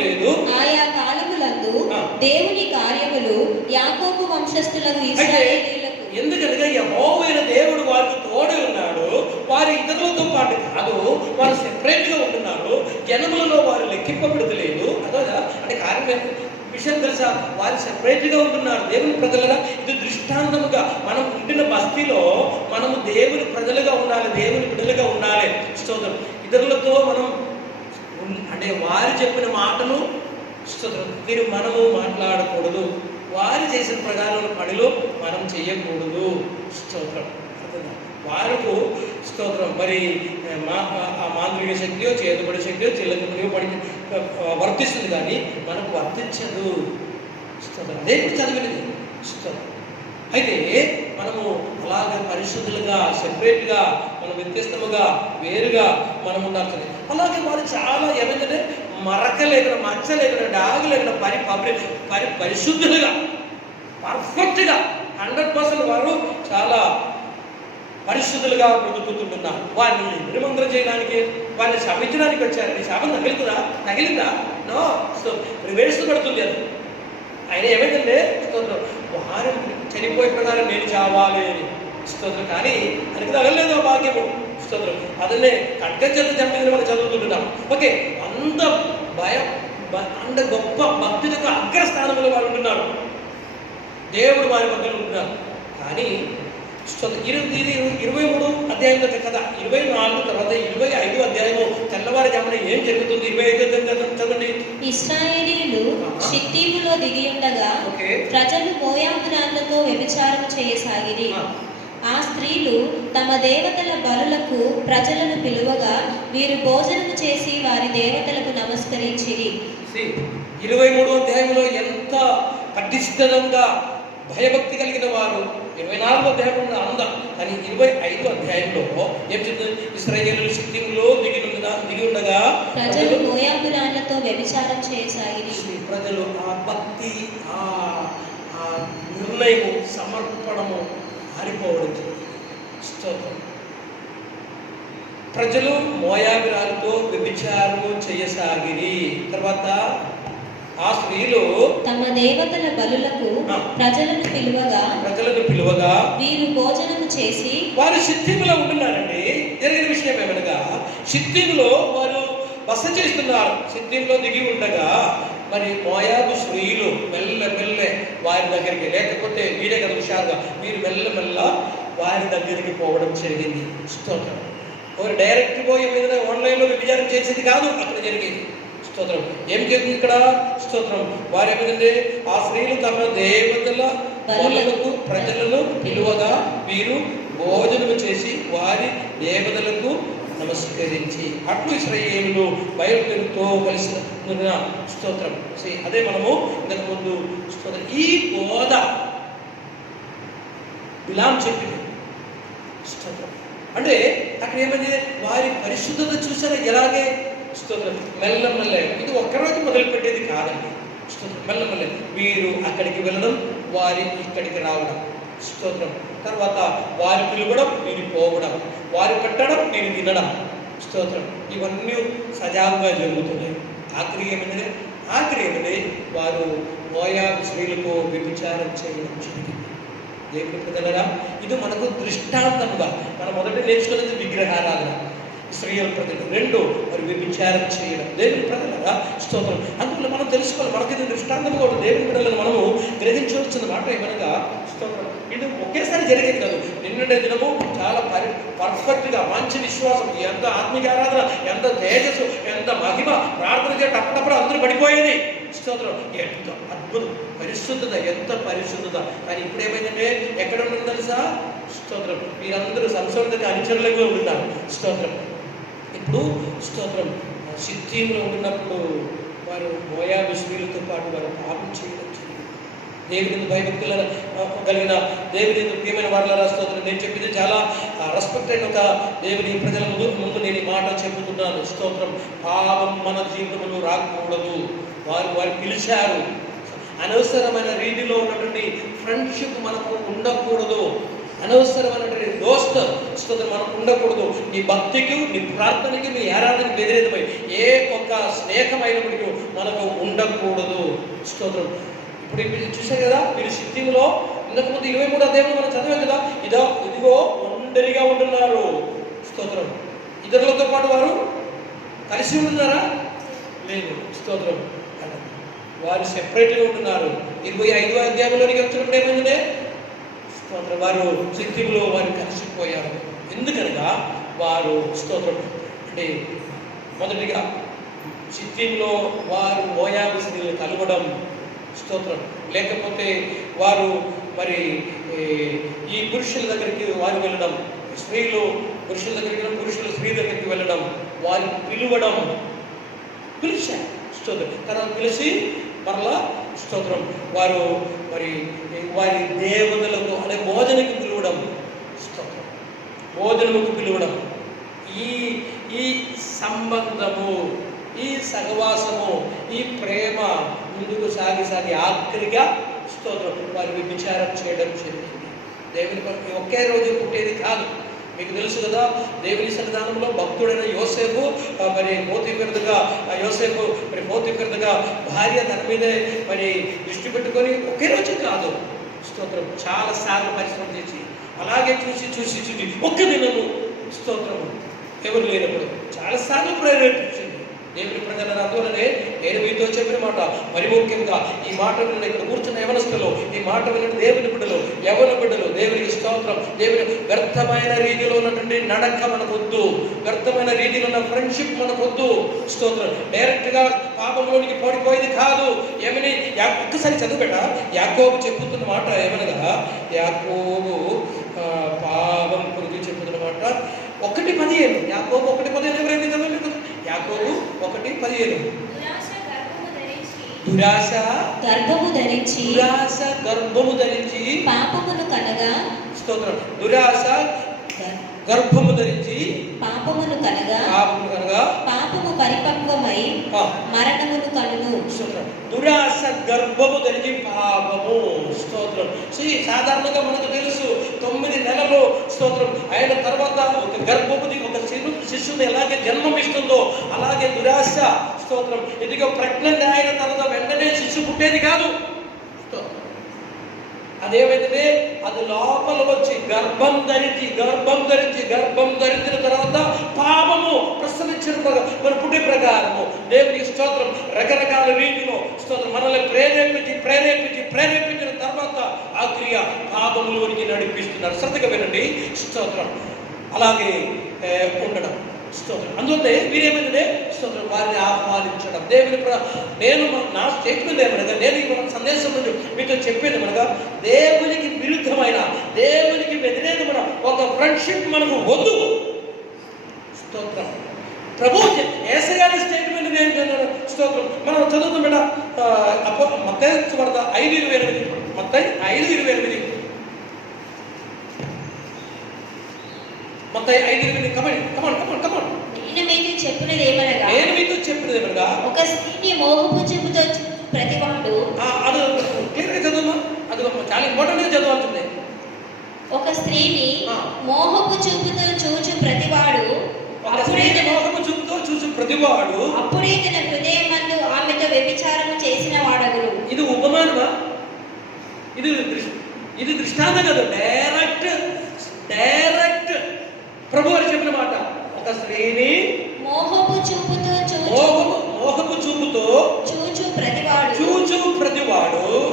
లేదు. ఆయా కాలములందు దేవుని కార్యములు యాకోబు వంశస్థులకు ఇశ్రాయేలీయులకు. ఎందుకనగా యెహోవా దేవుడు వారికి తోడు ఉన్నాడు. వారు ఇతరులతో పాటు కాదు, వారు సెపరేట్ గా ఉంటున్నారు. జనములలో వారు లెక్కింపబడతలేదు. అదా అంటే కార్యం విషయం తెలుసా? వారు సెపరేట్ గా ఉంటున్నారు. దేవుని ప్రజలుగా ఇది దృష్టాంతముగా మనం ఉంటున్న బస్తీలో మనము దేవుని ప్రజలుగా ఉండాలి, దేవుని బిడ్డలుగా ఉండాలి. స్తోత్రం. ఇతరులతో మనం అంటే వారు చెప్పిన మాటలు స్తోత్రం మీరు మనము మాట్లాడకూడదు. వారు చేసిన ప్రకారం పనిలో మనం చేయకూడదు. స్తోత్రం. వారికి స్తోత్రం మరి ఆ మాంత్రిక శక్తియో, చేతుబడి శక్తియో, చిల్లకయో పడి వర్తిస్తుంది, కానీ మనకు వర్తించదు. స్తోత్రం. అదే చదివినది. స్తోత్రం. అయితే మనము అలాగే పరిశుద్ధులుగా, సెపరేట్గా, మనం వ్యత్యస్తముగా, వేరుగా మనం ఉండాల్సింది. అలాగే వారు చాలా ఏమైందంటే మరక లేకుండా, మచ్చ లేకుండా, డాగు లేకుండా పరిశుద్ధులుగా, పర్ఫెక్ట్గా 100% వారు చాలా పరిశుద్ధులుగా బ్రతుకుతుంటున్నారు. వారిని నిర్మంత్రం చేయడానికి, వారిని శపించడానికి వచ్చారు. నీ శాపం తగిలిందా? నో. సో వేస్తపడుతుంది అది. ఆయన ఏమైందంటే స్తోత్రం వారు చనిపోయే ప్రకారం నేను చావాలి. స్తోత్రం. కానీ ఆయనకి తగలేదు ఆ భాగ్యము. స్తోత్రం. అదన్నే ఖడ్గం చేత చంపిందని మనం చదువుతుంటున్నాం. ఓకే, అంత భయం, అంత గొప్ప భక్తులకు అగ్రస్థానంలో వారు ఉంటున్నారు. దేవుడు వారి మధ్యలో ఉంటున్నారు. కానీ 23 అధ్యాయం కదా, 24 తర్వాత 25 అధ్యాయము తెల్లవారుజామున ఏం జరుగుతుంది? 25 చదవండి. ఇశ్రాయేలీయులు షిత్తీములో దిగి ఉండగా ప్రజలు మోయాబు రాళ్లతో వ్యభిచారం చేయసాగిరి. ఆ స్త్రీలు తమ దేవతల బలులకు ప్రజలను పిలువగా వీరు భోజనము చేసి వారి దేవతలకు నమస్కరించిరి. 23 అధ్యాయంలో ఎంత పటిష్టంగా భయభక్తి కలిగిన వారు 24వ అధ్యాయంలో అందం, కానీ 25వ అధ్యాయంలో ఏం చెప్తుంది? ఇశ్రాయేలు షిత్తీములో దిగి ఉండగా ప్రజలు మోయాబురాళ్లతో వ్యభిచారం చేయసాగిరి. ప్రజలు ఆ భక్తి, ఆ నిర్ణయము, సమర్పణము ఆరిపోవడం జరిగింది. స్తోత్రం. ప్రజలు మోయాబురాలతో వ్యభిచారము చేయసాగిరి. తర్వాత ఆ స్త్రీలు తమ దేవతల బలులకు ప్రజలను పిలువగా వీరు భోజనము చేసి వారు షిత్తీములో ఉంటున్నారండి. జరిగిన విషయం ఏమనగా, షిత్తీములో వారు బస చేస్తున్నారు. షిత్తీములో దిగి ఉండగా మరి మోయాబు స్త్రీలు మెల్లమెల్లె వారి దగ్గరికి, లేకపోతే వీరే కదా హుషారుగా, వీరు మెల్లమెల్ల వారి దగ్గరికి పోవడం జరిగింది. స్తోత్రం. వారు డైరెక్ట్ పోయి మీద ఆన్లైన్లో విచారం చేసేది కాదు, అక్కడ జరిగేది. స్తోత్రం. ఏం జరిగింది ఇక్కడ? స్తోత్రం. వారు ఏమిటంటే ఆ స్త్రీలు తమ దేవతల బలులకు ప్రజలను పిలువగా వీరు భోజనము చేసి వారి దేవతలకు నమస్కరించి అట్లు ఇశ్రాయేలులు బయలుతో కలిసి ఉన్న స్తోత్రం. అదే మనము ఇంతకు ముందు స్తోత్రం. ఈ బోధ బిలాం చెప్పింది. స్తోత్రం. అంటే అక్కడ ఏమైంది? వారి పరిశుద్ధత చూసారా ఎలాగే? స్తోత్రం. మెల్లమెల్ల ఇది ఒక్కరోజు మొదలుపెట్టేది కాదండి. స్తోత్రం. మెల్లమెల్ల వీరు అక్కడికి వెళ్ళడం, వారి ఇక్కడికి రావడం. స్తోత్రం. తర్వాత వారు పిలవడం, వీరు పోవడం, వారు పెట్టడం, వీరు తినడం. స్తోత్రం. ఇవన్నీ సజావుగా జరుగుతున్నాయి. ఆఖరి ఏమిటంటే వారు మోయాబు స్త్రీలకు వ్యభిచారం చేయడం జరిగింది. దేవుని ప్రజలరా, ఇది మనకు దృష్టాంతంగా మనం మొదట నేర్చుకున్నది విగ్రహారాధన. ఇశ్రాయేలు ప్రజలు. 2 మరి వ్యభిచారం చేయడం. దేవుని ప్రజలరా స్తోత్రం. అందువల్ల మనం తెలుసుకోవాలి, మనకి ఇది దృష్టాంతం కూడా. దేవుని ప్రజలను మనము గ్రహించవలసిన మాట ఏమనగా స్తోత్రం, ఇది ఒకేసారి జరిగేది కాదు. నిన్నటి దినము చాలా పర్ఫెక్ట్గా మంచి విశ్వాసం, ఎంత ఆత్మీయ ఆరాధన, ఎంత తేజస్సు, ఎంత మహిమ, ప్రార్థన చేయడం అప్పుడప్పుడు అందరూ పడిపోయేది. స్తోత్రం. ఎంత అద్భుతం, పరిశుద్ధత, ఎంత పరిశుద్ధత. కానీ ఇప్పుడు ఏమైందంటే ఎక్కడ ఉంటుంది తెలుసా? స్తోత్రం. మీరందరూ సంసోదనకి అనుచరులుగా ఉంటున్నారు. స్తోత్రం. ఇప్పుడు స్తోత్రం. షిత్తీములో ఉన్నప్పుడు వారు మోయాబు స్త్రీలతో పాటు వారు పాపం చేయడం జరిగింది. దేవుని భయభక్తుల కలిగిన దేవుని ప్రియమైన వాళ్ళ స్తోత్రం. నేను చెప్పింది చాలా రెస్పెక్ట్ అయిన ఒక దేవుని ప్రజల ముందు నేను ఈ మాట చెబుతున్నాను. స్తోత్రం. పాపం మన జీవితంలో రాకూడదు. వారు పిలిచారు. అనవసరమైన రీతిలో ఉన్నటువంటి ఫ్రెండ్షిప్ మనకు ఉండకూడదు. అనవసరమైనటువంటి దోస్త్ స్తోత్రం మనకు ఉండకూడదు. నీ భక్తికి, నీ ప్రార్థనకి, నీ ఆరాధనకి వ్యతిరేకమై ఏ ఒక్క స్నేహమైనప్పటికీ మనకు ఉండకూడదు. స్తోత్రం. ఇప్పుడు మీరు చూశారు కదా, మీరు షిత్తీములో ఇంతకుముందు 23వ అధ్యాయంలో మనం చదివాం కదా, ఇదిగో ఒంటరిగా ఉంటున్నారు. స్తోత్రం. ఇతరులతో పాటు వారు కలిసి ఉంటున్నారా? లేదు. స్తోత్రం. వారు సెపరేట్గా ఉంటున్నారు. 25వ అధ్యాయంలోనికి వచ్చినప్పుడు ఏమైందంటే స్తోత్రం, వారు షిత్తీములో వారు కలిసిపోయారు. ఎందుకనగా వారు స్తోత్రం అంటే మొదటిగా షిత్తీములో వారు మోయాబు స్త్రీలు కలవడం. స్తోత్రం. లేకపోతే వారు మరి ఈ పురుషుల దగ్గరికి వారు వెళ్ళడం, స్త్రీలు పురుషుల దగ్గరికి వెళ్ళడం, పురుషులు స్త్రీ దగ్గరికి వెళ్ళడం, వారు పిలవడం, పిలిచారు. స్తోత్రం. తర్వాత పిలిచి మరలా స్తోత్రం వారు మరి వారి దేవతలకు అనే భోజనకు పిలవడం. స్తోత్రం. భోజనముకు పిలవడం. ఈ సంబంధము, ఈ సహవాసము, ఈ ప్రేమ ముందుకు సాగి ఆఖరిగా స్తోత్రం వారు వ్యభిచారం చేయడం జరిగింది. దేవుని ఒకే రోజు పుట్టేది కాదు. మీకు తెలుసు కదా, దేవుని సన్నిధానంలో భక్తుడైన యోసేపు మరి పోతీఫెరుగా భార్య తన మీదే మరి దృష్టి పెట్టుకొని ఒకే రోజు కాదు స్తోత్రం చాలా సార్లు పరిశ్రమ చేసి అలాగే చూసి ఒక్క దినము స్తోత్రము ఎవరు లేనప్పుడు చాలా సార్లు ప్రేరేపించింది. దేవుని ప్రజల అందువలనే నేను మీతో చెప్పిన మాట, మరి ముఖ్యంగా ఈ మాట విన్న ఇక్కడ కూర్చున్న యవనస్తులు, ఈ మాట విన్న దేవుని బిడ్డలు, యవన బిడ్డలు, దేవునికి స్తోత్రం. దేవుని వ్యర్థమైన రీతిలో ఉన్నటువంటి నడక మనకొద్దు, వ్యర్థమైన రీతిలో ఉన్న ఫ్రెండ్షిప్ మనకొద్దు. స్తోత్రం. డైరెక్ట్గా పాపంలోనికి పడిపోయేది కాదు. ఏమని ఒక్కసారి చదువుబెట్ట యాకోబు చెప్పుతున్న మాట ఏమనగా, యాకోబు పాపం గురించి చెప్పుతున్న మాట 1:15. యాకోబు 1:15 ఎవరైంది కదా? యాకోబు 1:15. దురాశ గర్భము ధరించి దురాశ గర్భము ధరించి పాపమును కనగా. స్తోత్రం. దురాశ గర్భము ధరించి పాపమును కనగా. పాపము కనుక పాపము పరిపక్వమై మరణమును కలుగు. స్తోత్రం. దురాశ గర్భము ధరించి పాపము. స్తోత్రం. సాధారణంగా మనకు తెలుసు 9 నెలలు స్తోత్రం అయిన తర్వాత ఒక గర్భవతి ఒక శిశువుని ఎలాగే జన్మమిస్తుందో అలాగే దురాశ స్తోత్రం. ఇదిగో ప్రెగ్నెంట్ అయిన తర్వాత వెంటనే శిశువు పుట్టేది కాదు. అదేమైతే అది లోపల వచ్చి గర్భం ధరించిన తర్వాత పాపము ప్రసరించిన మన పుట్టే ప్రకారము దేవునికి స్తోత్రం రకరకాల రీతిలో స్తోత్రం మనల్ని ప్రేరేపించిన తర్వాత ఆ క్రియ పాపములోనికి నడిపిస్తున్నారు. శ్రద్ధగా వినండి. స్తోత్రం. అలాగే ఉండడం స్తోత్రం. అందువల్లే వీరేమైందే స్తోత్రం వారిని ఆహ్వానించడం. దేవుని నేను నా స్టేట్మెంట్ ఏమనగా నేను ఈ సందేశం నుంచి మీతో చెప్పేది మనగా దేవునికి విరుద్ధమైన దేవునికి వ్యతిరేకమైన ఒక ఫ్రెండ్షిప్ మనకు వద్దు. స్తోత్రం. ప్రభు యేసయ్య స్టేట్మెంట్ ఏంటంటే స్తోత్రం. మనం చదువుతాం బిడ్డ మత్తయి సువార్త 5:28 మత్తయి 5:28 మత్తయి 5:28 కమాన్. నేను మీతో చెప్పినది ఏమనగా ఒక స్త్రీని మోహపు చూపుతో ప్రతివాడు అది క్లియర్గా చదువుమా. అది చాలా ఇంపార్టెంట్గా చదవాల్సిందే. ఒక స్త్రీని మోహపు చూపుతో చూచు ప్రతివాడు అప్పుడే తన హృదయం మందు ఆమెతో వ్యభిచారము చేసిన వాడగును. ఇది ఉపమానమా? ఇది దృష్టాంతం కదా. డైరెక్ట్ ప్రభు వారు చెప్పిన మాట. ఒక స్త్రీని మోహపు చూపుతో చూచు ప్రతివాడు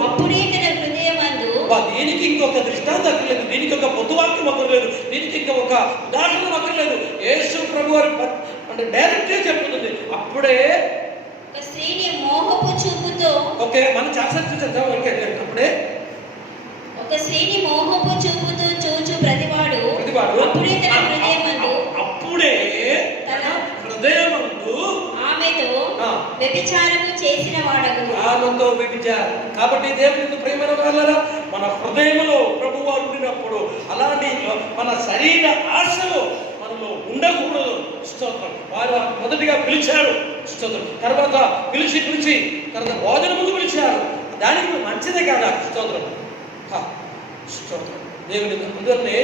అప్పుడే తన హృదయమందు. దీనికి ఇంకొక దృష్టాంతం అక్కర్లేదు, దీనికి ఒక పొద్దువాక్యం అక్కర్లేదు, దీనికి ఇంకా ఒక ఉదాహరణ అక్కర్లేదు. యేసు ప్రభు వారు అంటే డైరెక్ట్ గా చెప్తుంది. అప్పుడే ఒక స్త్రీని మోహపు చూపుతో ఓకే మనం చాలా చూసాం. అప్పుడే ఒక స్త్రీని మోహపు చూపుతో చూచు ప్రతివాడు అప్పుడే తన హృదయమందు ఆమెతో వ్యభిచారము చేసిన వాడగును. ఆమెతో వ్యభిచారం. కాబట్టి దేవుని ప్రేమైన వాళ్ళరా మన హృదయంలో ప్రభు వారు ఉండినప్పుడు అలాంటి మన శరీర ఆశలు మనలో ఉండకూడదు. స్తోత్రం. వారు మొదటిగా పిలిచారు. స్తోత్రం. తర్వాత పిలిచి తర్వాత భోజనం ముందు పిలిచారు. దానికి మంచిదే కాదా? స్తోత్రం. స్తోత్రం. దేవుని అందువల్లనే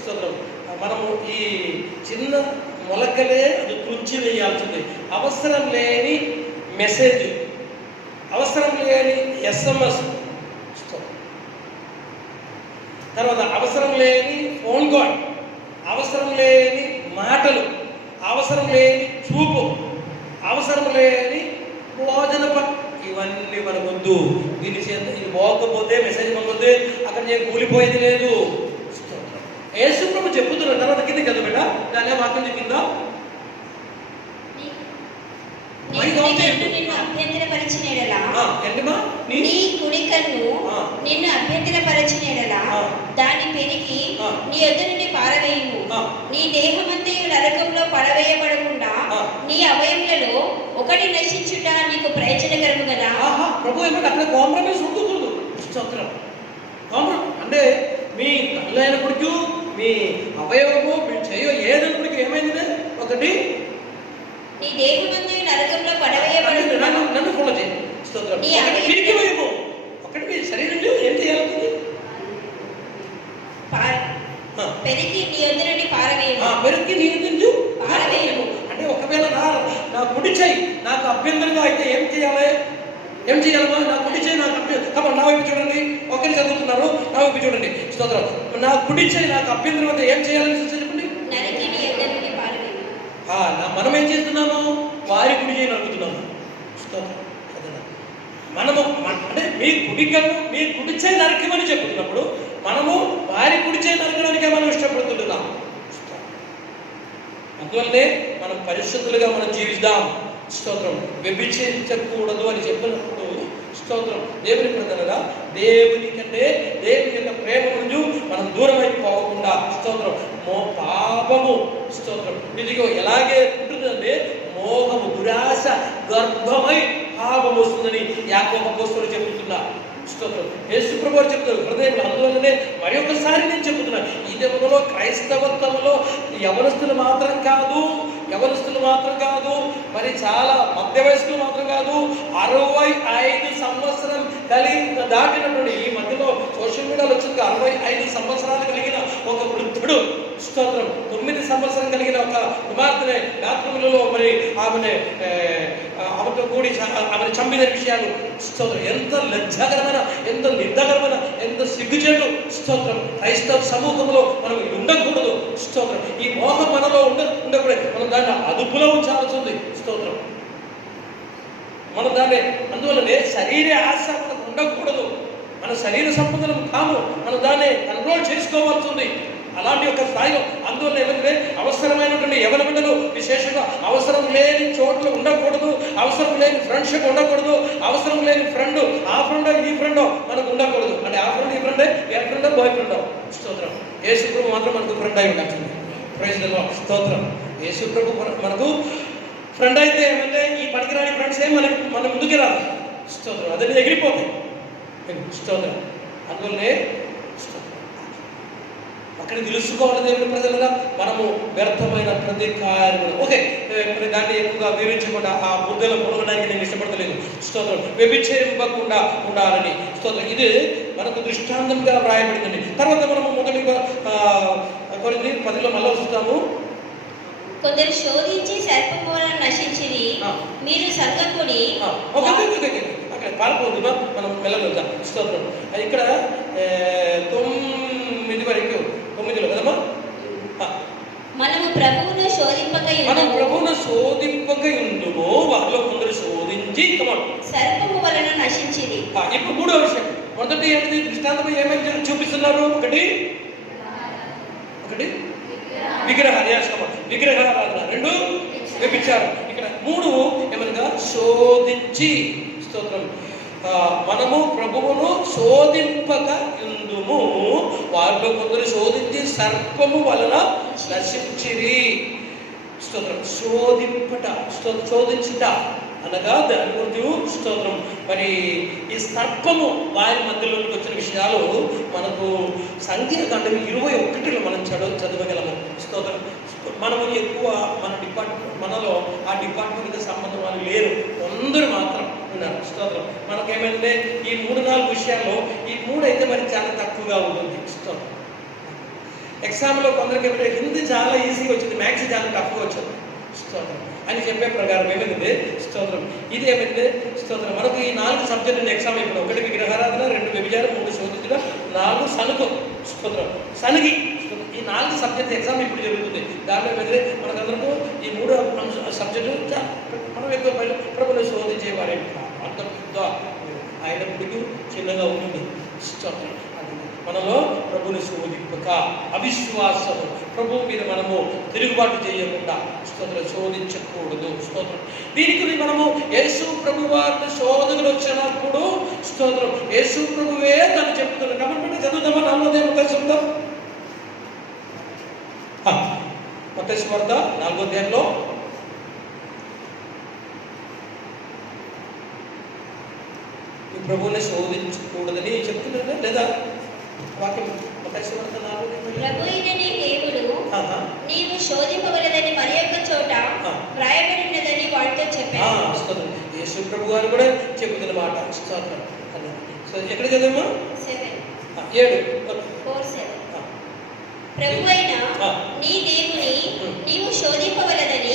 స్తోత్రం. మనము ఈ చిన్న మొలకలే అది తుంచి వేయాల్సింది. అవసరం లేని మెసేజ్, అవసరం లేని SMS, తర్వాత అవసరం లేని ఫోన్ కాల్, అవసరం లేని మాటలు, అవసరం లేని చూపు, అవసరం లేని భోజన ఇవన్నీ మనకొద్దు. దీని చేత ఇది పోకపోతే మెసేజ్ పంపొద్దు, అక్కడ నేను కూలిపోయేది లేదు. యేసు ప్రభు చెప్పుతున్న తర్వాత కింద కదా బిడ్డ దాని వాక్యం కింద నీ కుడి కన్ను నిన్ను అభ్యంతరపరచినెడలా దాన్ని పెరికి నీ యొద్ద నుండి పారవేయుము. నీ దేహమంతయు నరకంలో పడవేయబడకుండా నీ అవయములలో ఒకటి నశించుట నీకు ప్రయోజనకరము కదా. ప్రభు ఏమంటే అక్కడ కాంప్రమైజ్ ఉండకూడదు. అంటే మీ తల్లి మీ అవయవము మీ చెయ్యో ఏదైనప్పటికీ ఏమైంది? ఒకటి నీ దేహమంతయు నరకంలో పడవేయబడకుండా నన్ను ఫాలో చేయండి. ఒకటి మీ శరీరం ఏం చేయాలి? పెరికి నీ యొద్ద నుండి పారవేయము. పెరికి నీ యొద్ద పారవేయము అంటే ఒకవేళ నా కుడి చెయ్యి నాకు అభ్యంతరంగా అయితే ఏం చేయాలి? నా కుడి చెయ్యి నాకు అభ్యంతరం. నా వైపు చూడండి. ఒకరి చదువుతున్నారు, నా వైపు చూడండి. స్తోత్రం. నా కుడి చెయ్యి నాకు అభ్యంతరం అయితే ఏం చేయాలని చెప్పండి. మనం ఏం చేస్తున్నాము? వారి కుడి చెయ్యి నడుపుతున్నాము. స్తోత్రం. మనము అంటే మీ కుడి చెయ్యి నరకమని చెప్తున్నప్పుడు మనము వారి కుడి చెయ్యి నరకడానికే మనం ఇష్టపడుతుంటున్నాం. అందువల్లనే మనం పరిశుద్ధులుగా మనం జీవిద్దాం. స్తోత్రం. వ్యభిచరించకూడదు అని చెప్పినప్పుడు స్తోత్రం. దేవుని ప్రజలుగా దేవుని కంటే దేవుని యొక్క ప్రేమ నుండి మనం దూరం అయిపోకుండా స్తోత్రం. పాపము స్తోత్రం ఇదిగో ఎలాగే ఉంటుందంటే మోహము దురాశ గర్భమై భావం వస్తుందని యాకోబు అపోస్తలుడు చెబుతున్నారు. స్తోత్రం. యేసు ప్రభు వారు చెప్తారు హృదయం. అందువల్లనే మరి ఒకసారి నేను చెబుతున్నాను, ఈ దినములో క్రైస్తవత్వంలో యవనస్తులు మాత్రం కాదు, మరి చాలా మధ్య వయస్కులు మాత్రం కాదు, 65 సంవత్సరం దాటినటువంటి, ఈ మధ్యలో సోషల్ మీడియాలో వచ్చింది 65 సంవత్సరాలు కలిగిన ఒక వృద్ధుడు, స్తోత్రం, 9 సంవత్సరం కలిగిన ఒక కుమార్తెని బాత్రూములలో మరి ఆమెతో కూడి ఆమెను చంపిన విషయాలు, స్తోత్రం. ఎంత లజ్జాకరమైన, ఎంత నిందకరమైన, ఎంత సిగ్గుచేటు, స్తోత్రం. క్రైస్తవ సమూహంలో మనం ఉండకూడదు, స్తోత్రం. ఈ మోహం మనలో ఉండకూడదు. మనం దాన్ని అదుపులో ఉంచాల్సింది, స్తోత్రం. మనం దాన్ని, అందువల్లనే శరీర ఆశ మనకు ఉండకూడదు. మన శరీర సంపదనం కాము, మనం దాన్ని కంట్రోల్ చేసుకోవాల్సింది. అలాంటి ఒక స్థాయిలో, అందువల్ల ఏమంటే అవసరమైనటువంటి యవన బిడ్డలు విశేషంగా అవసరం లేని చోట్ల ఉండకూడదు, అవసరం లేని ఫ్రెండ్షిప్ ఉండకూడదు, అవసరం లేని ఫ్రెండ్, ఆ ఫ్రెండో ఈ ఫ్రెండో మనకు ఉండకూడదు. అంటే ఆ ఫ్రెండ్ ఈ ఫ్రెండే, ఏ ఫ్రెండో బాయ్ ఫ్రెండో, స్తోత్రం. యేసు ప్రభు మాత్రం మనకు ఫ్రెండ్ అయి ఉండాల్సింది. ప్రైజ్ ది లార్డ్, స్తోత్రం. యేసు ప్రభు మనకు ఫ్రెండ్ అయితే ఏమంటే ఈ పనికిరాని ఫ్రెండ్స్ ఏం మన ముందుకు రాదు, స్తోత్రం. అదే ఎగిరిపోతాయి, స్తోత్రం. అందువల్లనే అక్కడ తెలుసుకోవాలి దేవుని ప్రజలుగా, మనము వ్యర్థమైన ప్రతి కార్యము, ఓకే, దాన్ని ఎక్కువగా వివరించకుండా ఆ ముద్దలో పొలగడానికి నేను ఇష్టపడతలేదు, స్తోత్రం. వ్యభిచరింపకుండా ఉండాలని, స్తోత్రం. ఇది మనకు దృష్టాంతంగా వ్రాయబడిందండి. తర్వాత మనము మొదటిగా కొన్ని 10లో మళ్ళీ వస్తాము. కొందరు శోధించి సర్పము వలన నశించిరి, మీరు సంగపుడి. అక్కడ పాల్పోదు, మనం వెళ్ళగలుగుతాం, స్తోత్రం. ఇక్కడ 9 వరకు, 9లో కదమ్మా, మనము ప్రభువును శోధింపక ఉండుము, వారిలో కొందరు శోధించి సర్పము వలన నశించిరి. ఇప్పుడు 3వ విషయం. మొదటి ఏంటిది? దృష్టాంతం ఏమైతే చూపిస్తున్నారు? ఒకటి విగ్రహారాధన, 2 వ్యభిచారం. ఇక్కడ 3 ఏమనగా శోధించి, స్తోత్రం. మనము ప్రభువును శోధింపక ఉందుము, వారిలో కొందరు శోధించి సర్పము వలన నశించిరి, స్తోత్రం. శోధింపట, శోధించుట అనగా దాని గురించి, స్తోత్రం. మరి ఈ సర్పము వారి మధ్యలోకి వచ్చిన విషయాలు మనకు సంఖ్యాకాండం 21లో మనం చదవగలము, స్తోత్రం. మనము ఎక్కువ మనలో ఆ డిపార్ట్మెంట్కి సంబంధం వాళ్ళు లేరు, కొందరు మాత్రం ఉన్నారు, స్తోత్రం. మనకేమైందంటే ఈ 3-4 విషయాల్లో ఈ 3 అయితే మరి చాలా తక్కువగా ఉంటుంది, స్తోత్రం. ఎగ్జామ్లో కొందరికి ఏమంటే హిందీ చాలా ఈజీగా వచ్చింది, మ్యాథ్స్ చాలా తక్కువ వచ్చింది, స్తోత్రం అని చెప్పే ప్రకారం ఏమైంది, స్తోత్రం. ఇది ఏమైంది, స్తోత్రం. మనకు ఈ 4 సబ్జెక్టులు ఎగ్జామ్ ఇప్పుడు 1 విగ్రహారాధన, 2 వ్యభిచారం, 3 శోధించడం, 4 సనుకు, స్తోత్రం, సనిగి. ఈ 4 సబ్జెక్ట్ ఎగ్జామ్ ఇప్పుడు జరుగుతుంది. దాంట్లో ఏమైంది మనకందరకు ఈ 3 సబ్జెక్టు మనం ఎక్కువ ప్రభుత్వం శోధించేవారే, అంత పెద్ద అయినప్పటికీ చిన్నగా ఉంటుంది, స్తోత్రం. మనలో ప్రభుని శోధింపక, అవిశ్వాసము, ప్రభువు మీద మనము తిరుగుబాటు చేయకుండా, స్తోత్రం, శోధించకూడదు, స్తోత్రం. దీనికి మనము యేసు ప్రభు వారిని శోధకులు వచ్చినప్పుడు, స్తోత్రం, యేసు ప్రభువే తను చెప్తున్నాడు. కాబట్టి చదువుతామా? 4వ అధ్యాయం చెప్తాం. మత్తయి సువార్త 4వ అధ్యాయంలో ఈ ప్రభువుని శోధించకూడదని చెప్తున్నారా లేదా వాక్యం? మత్తయి సువార్త 4వ అధ్యాయం. ప్రభువైన నీ దేవుడు నీవు శోధింపవలదని మరి యొక్క చోట వ్రాయబడినదని వాడితో చెప్పాడు. యేసు ప్రభు గారు కూడా చెబుతున్న మాట, స్తోత్రం. ఎక్కడ చదివమ్మా? 7. ప్రభువైన నీ దేవుని నీవు శోధింపవలదని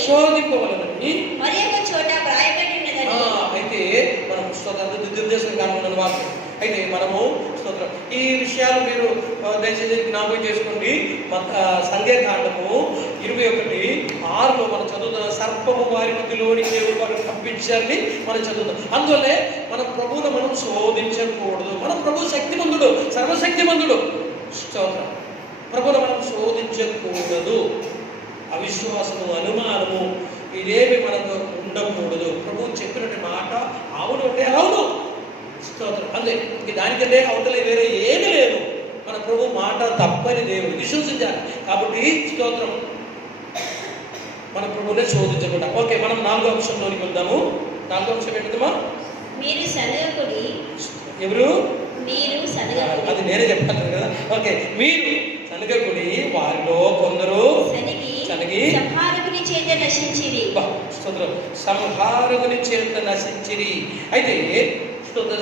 మరి యొక్క చోట వ్రాయబడినదని. అయితే మనం దుర్దేశం కానున్న వాక్యం. అయితే మనము, స్తోత్రం, ఈ విషయాలు మీరు దయచేసి జ్ఞాపకం చేసుకోండి. సంఖ్యాకాండము 21:6లో మనం చదువుతున్న సర్పము వారి మధ్యలోని దేవుడు వారిని పంపించాలని మనం చదువుతాం. అందువల్లే మన ప్రభువును మనం శోధించకూడదు. మన ప్రభు శక్తిమంతుడు, సర్వశక్తిమంతుడు, స్తోత్రం. ప్రభువును మనం శోధించకూడదు. అవిశ్వాసము, అనుమానము ఇదేమి మనకు ఉండకూడదు. ప్రభువు చెప్పినట్టు మాట అవును అంటే అవును, స్తోత్రం. అంతే, ఇంక దానికంటే అవతలే వేరే ఏమీ లేదు. మన ప్రభు మాట తప్పని దేవుడు, విశ్వసించాలి. కాబట్టి స్తోత్రం, మన ప్రభువునే శోధించకుండా. ఓకే, మనం 4వ అంశంలోనికి వెళ్దాము. 4వ అంశం ఏంటమ్మా? మీరు సనగకుడి. ఎవరు? మీరు సనగకుడి. అది నేనే చెప్పాను కదా. ఓకే, మీరు సనగకుడి, వారిలో కొందరు సనగి సంహారకుని చేత నశించిరి. సంహారకుని చేత నశించిరి. అయితే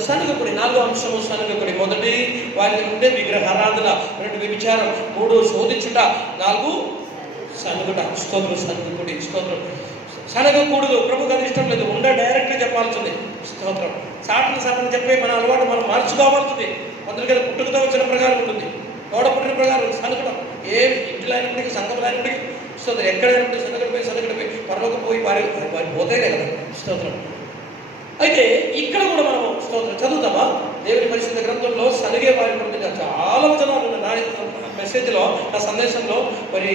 సనగకుడి, 4వ అంశము సనగకుడి. మొదటి వారి ఉండే విగ్రహారాధన, 2 వ్యభిచారం, 3 శోధించుట, 4 సనగుట. స్తోత్రం. సనగకుడి. స్తోత్రం. సనగకూడదు, ప్రభుకి అది ఇష్టం లేదు. డైరెక్ట్గా చెప్పాల్సింది. స్తోత్రం. సాటని చెప్పే మన అలవాటు మనం మార్చుకోవాల్సింది. కొందరికి అది పుట్టుకతో వచ్చిన ప్రకారం ఉంటుంది, తోడ పుట్టిన ప్రకారం సనగటం. ఏ ఇంటిలో అయినప్పటికీ, సంఘంలో అయినప్పటికీ స్తోత్రం. ఎక్కడైనప్పటికీ సనగడిపోయి పరలోకి పోయి వారి పోతేనే కదా. స్తోత్రం. అయితే ఇక్కడ కూడా మనం స్తోత్రం చదువుతామా? దేవుని పరిశుద్ధ గ్రంథంలో సనిగే వారి గురించి చాలా వచనాలు ఉన్నాయి. నా మెసేజ్లో, నా సందేశంలో మరి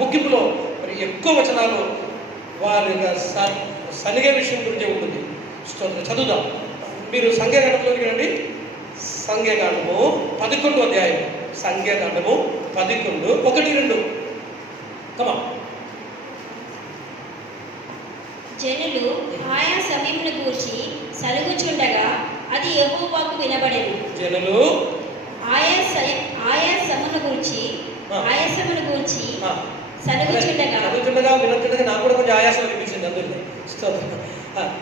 ముగింపులో మరి ఎక్కువ వచనాలు వారి సనిగే విషయం గురించి ఉంటుంది. స్తోత్రం. చదువుదాం. మీరు సంఖ్యాకాండంలోకి రండి. సంఖ్యాకాండము 11వ అధ్యాయం. సంఖ్యాకాండము 11, 1, 2. కమా. జనులు ఆయా సమయమును గూర్చి సలుగుచుండగా అది యెహోవాకు వినబడెను. జనులు ఆయా సమును గూర్చి సలుగుచుండగా వినచుండగా నాకు కూడా కొంచెం ఆయాసం అనిపించింది. అందులో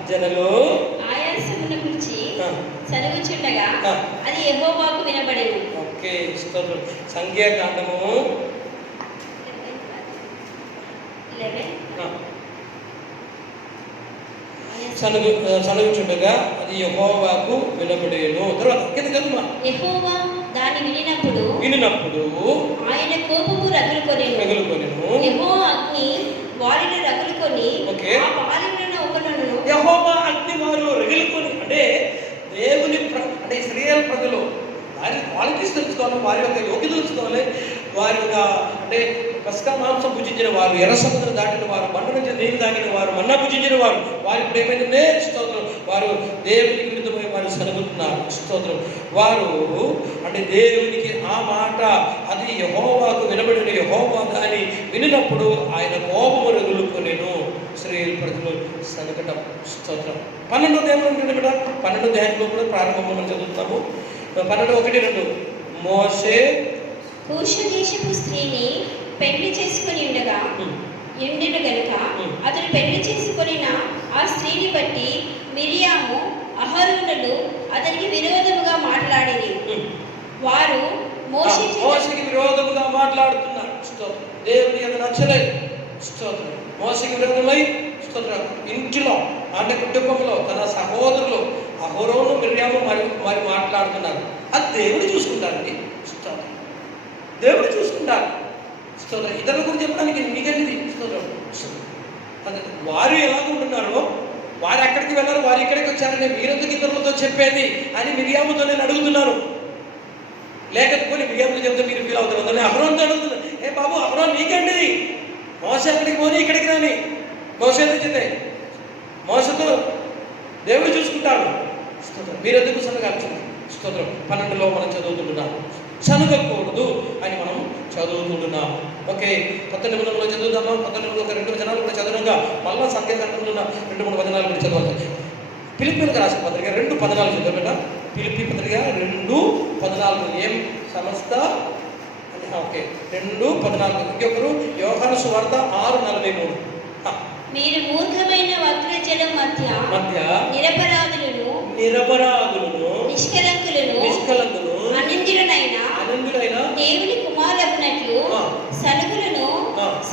జనులు ఆయాసమును గూర్చి సలుగుచుండగా అది యెహోవాకు వినబడెను. ఓకే. స్తోత్రం. సంఖ్యాకాండము 11 సనుగుచుండగా అది యెహోవాకు వినబడేను. తర్వాత కిందకమ్మా. యెహోవా దాన్ని వినినప్పుడు ఆయన కోపము రగులుకొనెను. యెహోవా అగ్ని వారిని రగులుకొని ఆ పాలెములను ఒకనను. యెహోవా అగ్ని వారిలో రగులుకొని అంటే దేవుని అంటే ఇశ్రాయేలు ప్రజలు వారి క్వాలిటీస్ తెలుసుకోవాలి, వారి యొక్క యోగ్యత తెలుసుకోవాలి. వారి యొక్క అంటే పస్కా మాంసం భుజించిన వారు, ఎర్ర సముద్రం దాటిన వారు, బండ నుంచి నీరు తాగిన వారు, మన్నా భుజించిన వారు, వారి ప్రేమైందే స్తోత్రం. వారు దేవునికి విరుద్ధమై వారు సనుగుతున్నారు. స్తోత్రం. వారు అంటే దేవునికి ఆ మాట అది యెహోవాకు వినబడిన, యెహోవా దాన్ని వినినప్పుడు ఆయన కోపము రగులుకొనెను. ఇశ్రాయేలు ప్రజలు సనగటం. స్తోత్రం. 12వ అధ్యాయంలో ఉంటుంది కదా. 12వ అధ్యాయంలో కూడా ప్రారంభంలో మనం చదువుతాము. 12, 1, 2. మోషే కూష దేశపు స్త్రీని పెళ్లి చేసుకుని ఉండెను గనుక అతడు పెళ్లి చేసుకొనిన ఆ స్త్రీని బట్టి మిరియాము అహరోనులు అతనికి విరోధముగా మాట్లాడిరి. వారు మోషేకి విరోధముగా మాట్లాడుతున్నారు. స్తోత్రం. దేవుని యొక్క నచ్చలేదు. స్తోత్రం. మోషేకి విరోధమై స్తోత్రం ఇంటిలో అంటే కుటుంబంలో తన సహోదరులు అహరోను, మిర్యాము మరి మాట్లాడుతున్నారు. అది దేవుడు చూసుకుంటారండి. స్తోత్రం. దేవుడు చూసుకుంటారు. స్తోత్రం. ఇతరుల గురించి చెప్పడానికి మీకేంటి? స్తోత్రం. అదే వారు ఎలాగుంటున్నారో, వారు అక్కడికి వెళ్ళారు, వారు ఇక్కడికి వచ్చారని మీరెందుకు ఇతరులతో చెప్పేది అని మిరియాముతో నేను అడుగుతున్నాను. లేకపోతే మిరియాముతో చెప్తే మీరు ఫీల్ అవుతారు. అహరోన్తో అడుగుతున్నారు, ఏ బాబు అహరోన్ నీకేంటిది? మోస అక్కడికి పోని ఇక్కడికి రాని. మోస తెచ్చింది. మోసతో దేవుడు చూసుకుంటాడు. స్తోత్రం. మీరెందుకు సనగాల్సింది? స్తోత్రం. 12లో మనం చదువుకుంటున్నాం. సనగకూడదు అని మనం చదువుకుంటున్నాం. ఓకే. కొత్త నిబంధనలో చదువుతామా? కొత్త నిబంధనలో ఒక 2 వచనాలు కూడా చదవగా మళ్ళా సంఖ్యాకాండంలో 2-3 వచనాలు కూడా చదవాలి. ఫిలిప్పీలకు రాసిన పత్రిక 2:14 చదవబెట్ట. ఫిలిప్పీ పత్రిక 2:14. ఏం సమస్త అంటే ఓకే 2:14. ఇంకొకరు యోహాను సువార్త 6:43. మీరు మూర్ఖమైన వక్రజలం మధ్య నిరపరాధులను నిష్కలంకులను అనింద్యులనైన దేవుని కుమారులగునట్లు సనుగులను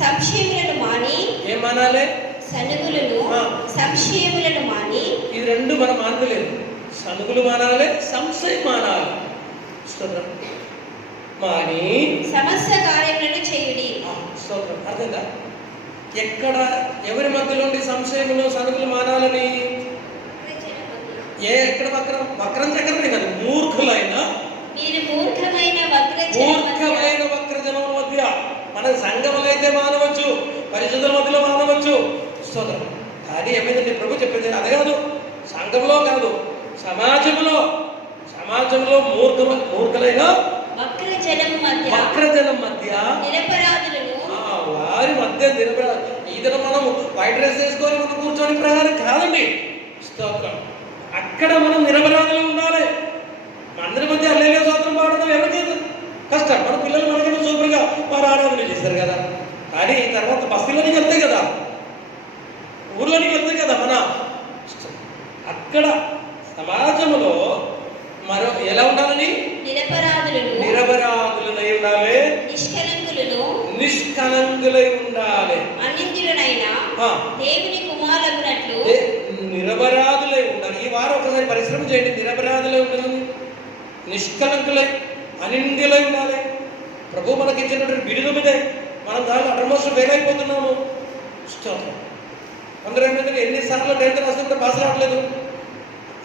సంశయములను మాని. ఏం మానాలి? సనుగులను సంశయములను మాని. ఈ 2 మనం మానలేదు. సనుగులు మానాలి, సంశయం మానాలి. మాని సమస్త కార్యములను చేయుడి. స్తోత్రం. అర్థంగా ఎక్కడ ఎవరి మధ్యలో సంశయములు సనుగులు మానాలని? ఎక్కడ వక్రం చక్రమే కాదు, మూర్ఖమైన వక్రజనం మధ్య. మన సంఘములు అయితే మానవచ్చు, పరిశుద్ధుల మధ్యలో మానవచ్చు. స్తోత్రం. కానీ ఏమైందంటే ప్రభు చెప్పేది అదే కాదు. సంఘంలో కాదు, సమాజంలో మూర్ఖులైన వక్రజనం మధ్య నిరపరాధులను వారి మధ్య నిరపరాధ. ఈ దినం మనం వైట్ డ్రెస్ వేసుకొని మనం కూర్చొని ప్రకారం కాదండి. స్తోత్రం. అక్కడ మనం నిరపరాధులు ఉండాలి. అందరి మధ్య హల్లెలూయా స్తోత్రం పాడడం ఎవరికి కష్టం. మన పిల్లలు మనకన్నా సూపర్గా వారు ఆరాధన చేశారు కదా. కానీ తర్వాత బస్తీలోనికి వెళ్తాయి కదా, ఊర్లోనికి వెళ్తాయి కదా. మన అక్కడ సమాజంలో మరో ఎలా ఉండాలని? నిరపరాధులై ఉండాలి, నిష్కలంకులై ఉండాలి, దేవుని కుమారులగునట్లు నిరపరాధులై ఉండాలి. ఈ వారం ఒకసారి పరిశ్రమ చేయండి. నిరపరాధులై ఉండాలి, నిష్కలంకులై, అనింద్యులై ఉండాలి. ప్రభు మనకి ఇచ్చినటువంటి బిరుదు మీద మనం దానిలో అటర్మోస్ట్ ఫెయిల్ అయిపోతున్నాము. కొందరు ఏమైందంటే ఎన్నిసార్లు 10th రాస్తే కూడా పాస్ రావట్లేదు.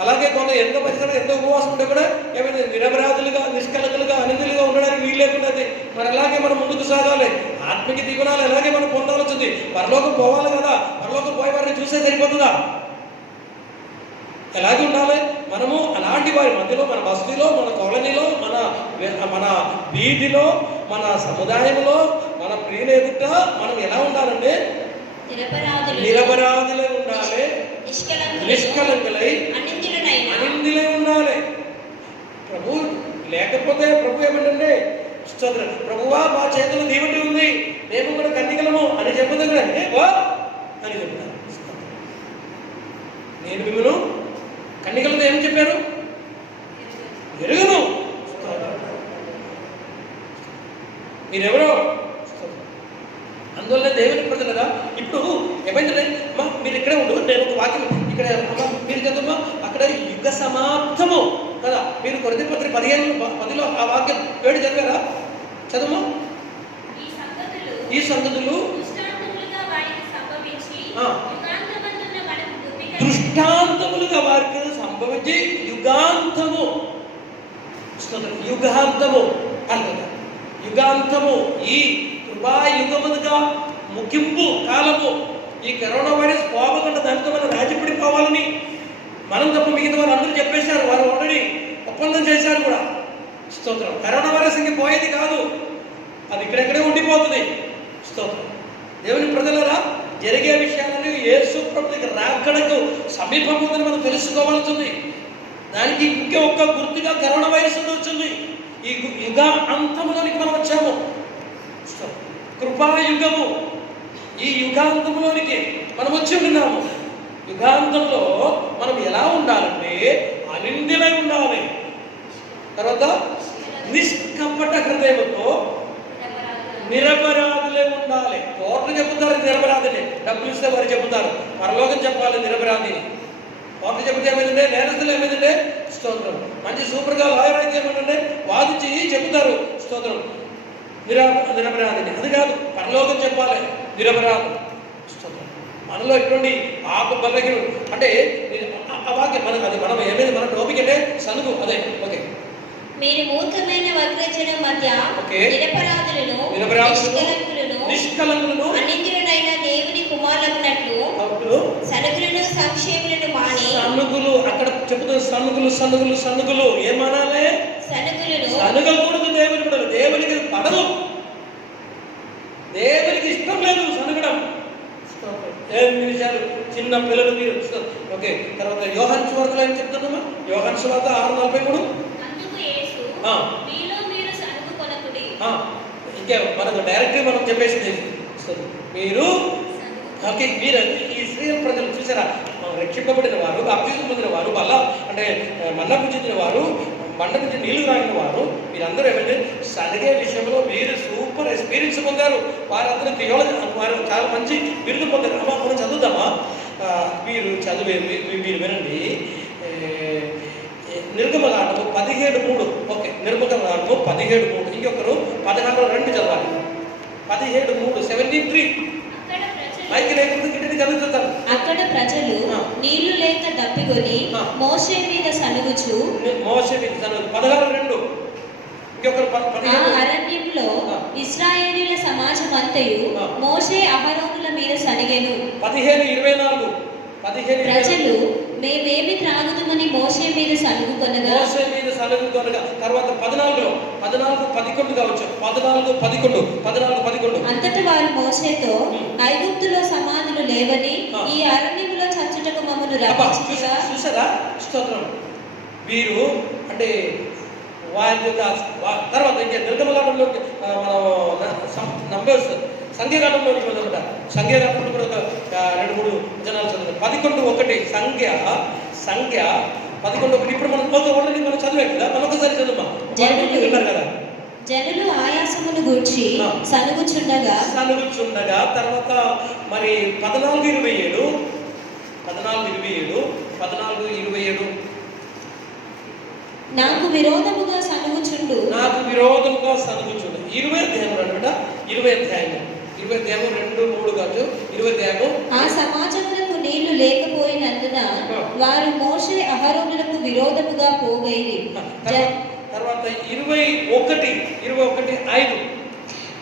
అలాగే కొంత ఎంతో పరిసరం ఎంతో ఉపవాసం ఉంటే కూడా ఏమైంది? నిరపరాధులుగా, నిష్కలంకులుగా, అనిందులుగా ఉండడానికి వీలు లేకుండా. మరి అలాగే మనం ముందుకు సాగాలి. ఆత్మకి దిగుణాలు ఎలాగే మనం పొందవలసింది. పరలోకం పోవాలి కదా. పరలోకం పోయే వారిని చూసే సరిపోతుందా? ఎలాగే ఉండాలి? మనము అలాంటి వారి మధ్యలో, మన బస్తీలో, మన కాలనీలో, మన వీధిలో, మన సముదాయంలో, మన ప్రియుల ఎదుట మనం ఎలా ఉండాలంటే నిరపరాధులై ఉండాలి, నిష్కలంకులై, అనిందులై ఉండాలి. ప్రభు లేకపోతే ప్రభు ఏమంటే ప్రభువా మా చేతులు దీవెన ఉంది, మేము కూడా కన్నికలము అని చెప్పదు అని చెప్తారు. నేను మిమ్మల్ని కన్నికలతో ఏం చెప్పారు? ఎరుగును. మీరెవరో. అందువల్ల దేవుని ప్రజలుగా ఇప్పుడు ఏమైందంటే అమ్మా మీరు ఇక్కడే ఉండు, నేను ఒక వాక్యం ఇక్కడ అమ్మా మీరు చదువుమా, అక్కడ యుగ సమాప్తము కదా. మీరు కొరింథీ పత్రిక 15:10 ఆ వాక్యం 7 చదివారా? చదువు. ఈ సంగతులు దృష్టాంతములుగా వారికి సంభవించి యుగాంతము, యుగాంతము అర్థం, యుగాంతము ఈ కృపాయుగముగా ముగింపు కాలము. ఈ కరోనా వైరస్ పోవకుండా దానితో మనం రాజీపడిపోవాలని మనం తప్ప మిగతా వాళ్ళు అందరూ చెప్పేశారు. వారు ఆల్రెడీ ఒప్పందం చేశారు కూడా. స్తోత్రం. కరోనా వైరస్ ఇంక పోయేది కాదు, అది ఇక్కడెక్కడే ఉండిపోతుంది. స్తోత్రం. దేవుని ప్రజలరా, జరిగే విషయాలను యేసు ప్రభువుకి రాకడకు సమీపమవుతుందని మనం తెలుసుకోవాల్సింది. దానికి ఇంకే ఒక్క గుర్తుగా కరోనా వైరస్ వచ్చింది. ఈ యుగ అంతములోనికి మనం వచ్చాము. కృపాయుగము, ఈ యుగాంతంలోనికి మనం వచ్చి ఉన్నాము. యుగాంతంలో మనం ఎలా ఉండాలంటే అనింద్యులై ఉండాలి. తర్వాత నిష్కపట హృదయంతో నిరపరాధులే ఉండాలి. కోర్టులు చెబుతారు నిరపరాధిని, డబ్బులు ఇస్తే వారు చెబుతారు. పరలోకం చెప్పాలి నిరపరాధిని. కోర్టు చెబితే ఏమైందంటే నేరస్తులు ఏమైందంటే స్తోత్రం. మంచి సూపర్గా లాయర్ అయితే ఏమంటే వాదించి చెబుతారు స్తోత్రం నిరపరాధిని. అది కాదు, పరలోకం చెప్పాలి నిరపరాధి. స్తోత్రం. మనలో ఇటువంటి ఆకు బలహీన అంటే ఆ వాక్యం మనకు అది మనం ఏమైంది మన టోపిక్ అంటే సనుగు. అదే ఓకే. మీరు మూర్ఖమైన వక్రజనం మధ్య నిరపరాధులను, నిష్కలంకులను, అనింద్యులైన దేవుని కుమారులగునట్లు సనుగులను, సంక్షేములను మాని. సనుగులు అక్కడ చెబుతున్న సనుగులు ఏమనాలే? సనుగకూడదు. దేవుని కూడా దేవునికి పడదు, దేవునికి ఇష్టం లేదు సనుగడం. 7 నిమిషాలు చిన్న పిల్లలు మీరు ఓకే. తర్వాత యోహాను సువార్తలో ఏం చెప్తుందమ్మా? యోహాను సువార్త 6:43. ఇంకా మనకు డైరెక్ట్గా మనం చెప్పేసింది మీరు ఓకే. మీరు ఈ స్త్రీల ప్రజలు చూసారా? రక్షింపబడిన వారు, బాప్తిజం పొందిన వారు, మళ్ళా అంటే మన్నపు చెందిన వారు, బండ నుంచి నీళ్లు రాగిన వారు, మీరందరూ ఏమంటే సరిగే విషయంలో మీరు సూపర్ ఎక్స్పీరియన్స్ పొందారు. వారందరూ థియాలజీ వారు చాలా మంచి బిరుదు పొందారు. అమ్మా మనం చదువుదామా? మీరు చదివే మీరు వినండి. నిర్గమకాండము 17:3. ఓకే, నిర్గమకాండము 17:3. ఇంకొకరు 16:2 చదవాలి. 17:3 73. అక్కడ ప్రజలు నీళ్లు లేక దప్పికొని మోషే మీద సనుగుచు 16:2. ఆ అరణ్యంలో ఇశ్రాయేలీయుల సమాజం అంతయు మోషే అహరోనుల మీద సనిగెను. 15:24. ప్రజలు మేమేమి త్రాగుదుమని మోషే మీద సనుగుకొనగా తర్వాత 14:11 కావచ్చు. 14:11 అంతట వారు మోషేతో ఐగుప్తులో సమాధులు లేవని ఈ అరణ్యంలో చచ్చిన ఆరాధించుటకు మమ్మను అబ్బా, రప్పించితివా? చూసారా స్తోత్రం. వీరు అంటే వారి యొక్క తర్వాత ఇంకా నిర్గమకాండంలో మనం నంబర్స్ సంఖ్యాకాండంలోకి వెళ్తాం. సంఖ్యాకాండంలో కూడా ఒక 2-3 వచనాలు చదువుతాం. 11:1 సంఖ్య 11:1. ఇప్పుడు మనం మనం చదివాం కదా, మనం ఒకసారి చదువుతాం కదా. జనులు ఆయాసమును గూర్చి సనుగుచుండగా తర్వాత మరి 14:27 నాకు విరోధముగా సనుగుచుండు 20 అధ్యాయం అనమాట. 20 అధ్యాయం 2-3 కాదు, 20 అధ్యాయం. ఆ సమాజములకు నీళ్లు లేకపోయినందున వారు మోషే అహరోనులకు విరోధముగా పోగైరి. తర్వాత 21:5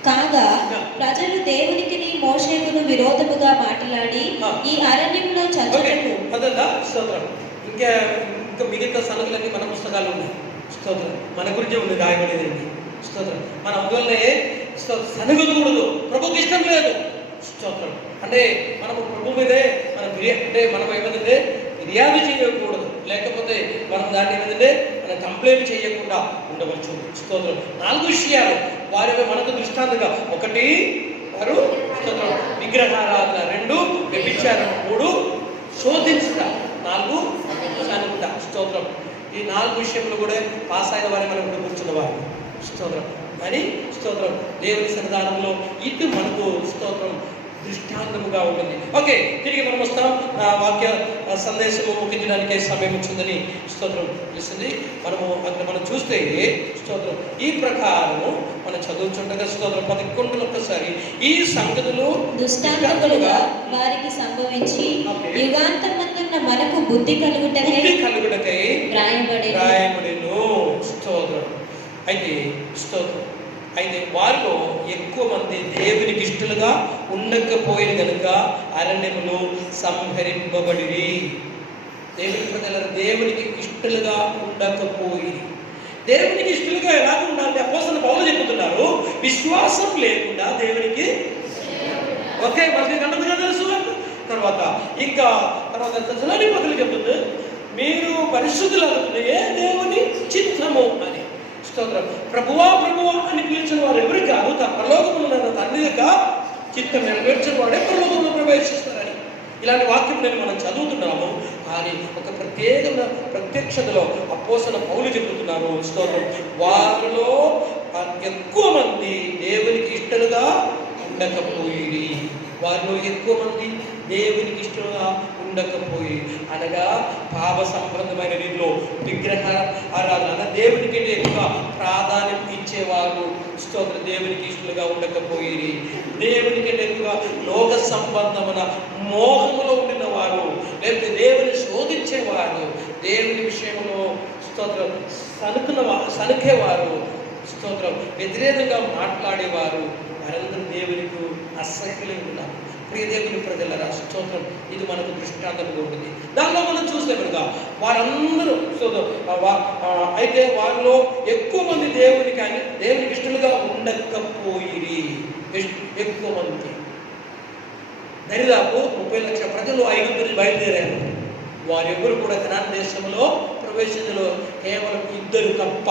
కాగా ప్రజలు దేవునికి మోషేకును విరోధముగా మాట్లాడి ఈ అరణ్యంలో చచ్చుటకు. స్తోత్రం. ఇంకా మిగతా సనుగులన్నీ మన పుస్తకాలు ఉన్నాయి. స్తోత్రం. మన గురించి ఉంది రాయబడేది. స్తోత్రం. మన అందువల్లే సనుగకూడదు, ప్రభుకి ఇష్టం లేదు. స్తోత్రం. అంటే మనము ప్రభు మీదే మనం ఏమంటే ఫిర్యాదు చేయకూడదు, లేకపోతే మనం దాన్ని ఏమంటే మనం కంప్లైంట్ చేయకుండా ఉండవచ్చు. స్తోత్రం. 4 విషయాలు వారి మనకు దృష్టాంతంగా. 1 వారు స్తోత్రం విగ్రహారాధన, 2 వ్యభిచారం, 3 శోధించుట, 4 సనుగుట. స్తోత్రం. ఈ 4 విషయంలో కూడా పాస్ అయిన వారి మనం కూర్చున్న వారు. స్తోత్రం. కానీ స్తోత్రం దేవుని సన్నిధానంలో ఇది మనకు స్తోత్రం దృష్టాంతముగా ఉంటుంది. ఓకే, తిరిగి మనం వస్తాం. వాక్య సందేశము ముగించడానికి సమయం వచ్చిందని స్తోత్రం తెలిసింది. మనం చూస్తే స్తోత్రం ఈ ప్రకారము మనం చదువుతుండగా స్తోత్రం 11 ఒక్కసారి ఈ సంగతులు దృష్టాంతములుగా వారికి సంభవించి యుగాంతమందున్న మనకు బుద్ధి కలుగుటకై రాయబడెను. స్తోత్రం. అయితే వారిలో ఎక్కువ మంది దేవునికి ఇష్టలుగా ఉండకపోయిన కనుక అరణ్యములో సంహరింపబడిరి. దేవుని ప్రజలు దేవునికి ఇష్టలుగా ఉండకపోయి, దేవునికి ఇష్టలుగా ఎలా ఉండాలి అపోస్తలుడు పౌలు చెబుతున్నారు. విశ్వాసం లేకుండా దేవునికి ఒకే మనకి కనుక తెలుసు. తర్వాత తెస్సలోనికీయులకు చెబుతుంది, మీరు పరిశుద్ధులు అవుతున్నాయే దేవుని చిత్తము అని. స్తోత్రం. ప్రభువా అని పిలిచిన వారు ఎవరు కాదు, పరలోకములో తండ్రి యొక్క చిత్తం నెరవేర్చిన వాడే పరలోకంలో ప్రవేశిస్తారని. ఇలాంటి వాక్యం మనం చదువుతున్నాము. కానీ ఒక ప్రత్యక్షతలో అపోస్తలుడు పౌలు చెబుతున్నారు. స్తోత్రం. వారిలో ఎక్కువ మంది దేవునికి ఇష్టలుగా ఉండకపోయి, అనగా పాప సంబంధమైన రీతిలో విగ్రహ ఆరాధన దేవునికి ఎక్కువ ప్రాధాన్యం ఇచ్చేవారు. స్తోత్రం. దేవునికి ఇష్టలుగా ఉండకపోయి, దేవునికి ఎక్కువ లోక సంబంధమైన మోహములో ఉండిన వారు, లేకపోతే దేవుని శోధించేవారు, దేవుని విషయంలో స్తోత్రం సనుకేవారు, స్తోత్రం వ్యతిరేకంగా మాట్లాడేవారు, వారందరూ దేవునికి అసహ్యులై ఉన్నారు. ప్రియ దేవుని ప్రజలరా స్తోత్రం. ఇది మనకు దృష్టాంతంగా ఉంటుంది. దానిలో మనం చూస్తే కనుక వారందరూ అయితే వారిలో ఎక్కువ మంది దేవునికి ఇష్టలుగా ఉండకపోయి, ఎక్కువ మంది దరిదాపు 30 లక్షల ప్రజలు 5 నుంచి బయలుదేరారు. వారెవ్వరు కూడా కనాను దేశంలో ప్రవేశించలో కేవలం 2 తప్ప.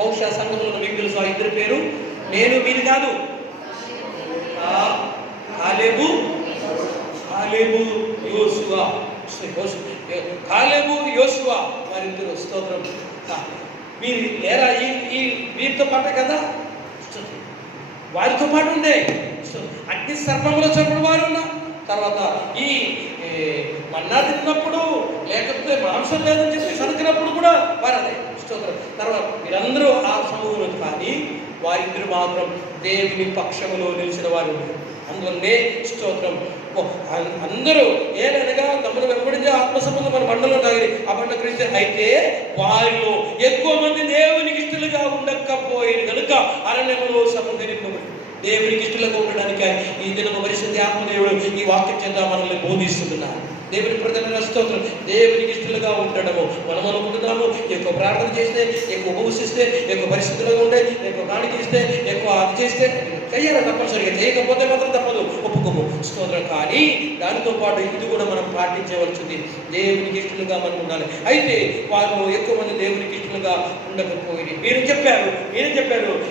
బహుశా సంఘంలో మీకు తెలుసు ఆ 2 పేరు, నేను మీరు కాదు, కాలేబు యోషువ వారిద్దరు. స్తోత్రం. వీరు లేరా వీరితో పాటే కదా, వారితో పాటు ఉండే అగ్ని సర్పంలో చెప్పిన వారు ఉన్నా. తర్వాత ఈ మన్నా తిన్నప్పుడు, లేకపోతే మాంసం లేదని చెప్పి సరికినప్పుడు కూడా వారు అదే. స్తోత్రం. తర్వాత మీరందరూ ఆ సమూహం, కానీ వారిద్దరు మాత్రం దేవుని పక్షములో నిలిచిన వారు. అందువల్లే స్తోత్రం అందరూ ఏదనగా తమను వెంబడించే ఆత్మసంబంధం మన బండలో అపండకరిస్తే, అయితే వారిలో ఎక్కువ మంది దేవునికి ఇష్టలుగా ఉండకపోయేది కనుక అరణ్యములో సంహరింపబడి. దేవునికి ఇష్టలుగా ఉండడానికి ఈ దినము పరిశుద్ధ ఆత్మదేవుడు ఈ వాక్యం చేత మనల్ని బోధిస్తున్నారు. దేవుని ప్రజల స్తోత్రం. దేవునికి ఇష్టలుగా ఉండడము. మనం అనుకుంటున్నాము ఎక్కువ ప్రార్థన చేస్తే, ఎక్కువ ఉపవసిస్తే, ఎక్కువ పరిస్థితులుగా ఉండే, ఎక్కువ కాணிక ఇస్తే, ఎక్కువ అది చేస్తే చెయ్యాలి, తప్పనిసరిగా చేయకపోతే మాత్రం తప్పదు, ఒప్పుకోము స్తోత్రం. కానీ దానితో పాటు ఇది కూడా మనం పాటించవలసింది. దేవునికి ఇష్టలుగా మనం ఉండాలి. అయితే వారిలో ఎక్కువ మంది దేవునికి ఇష్టలుగా ఉండకపోయింది. మీరు చెప్పారు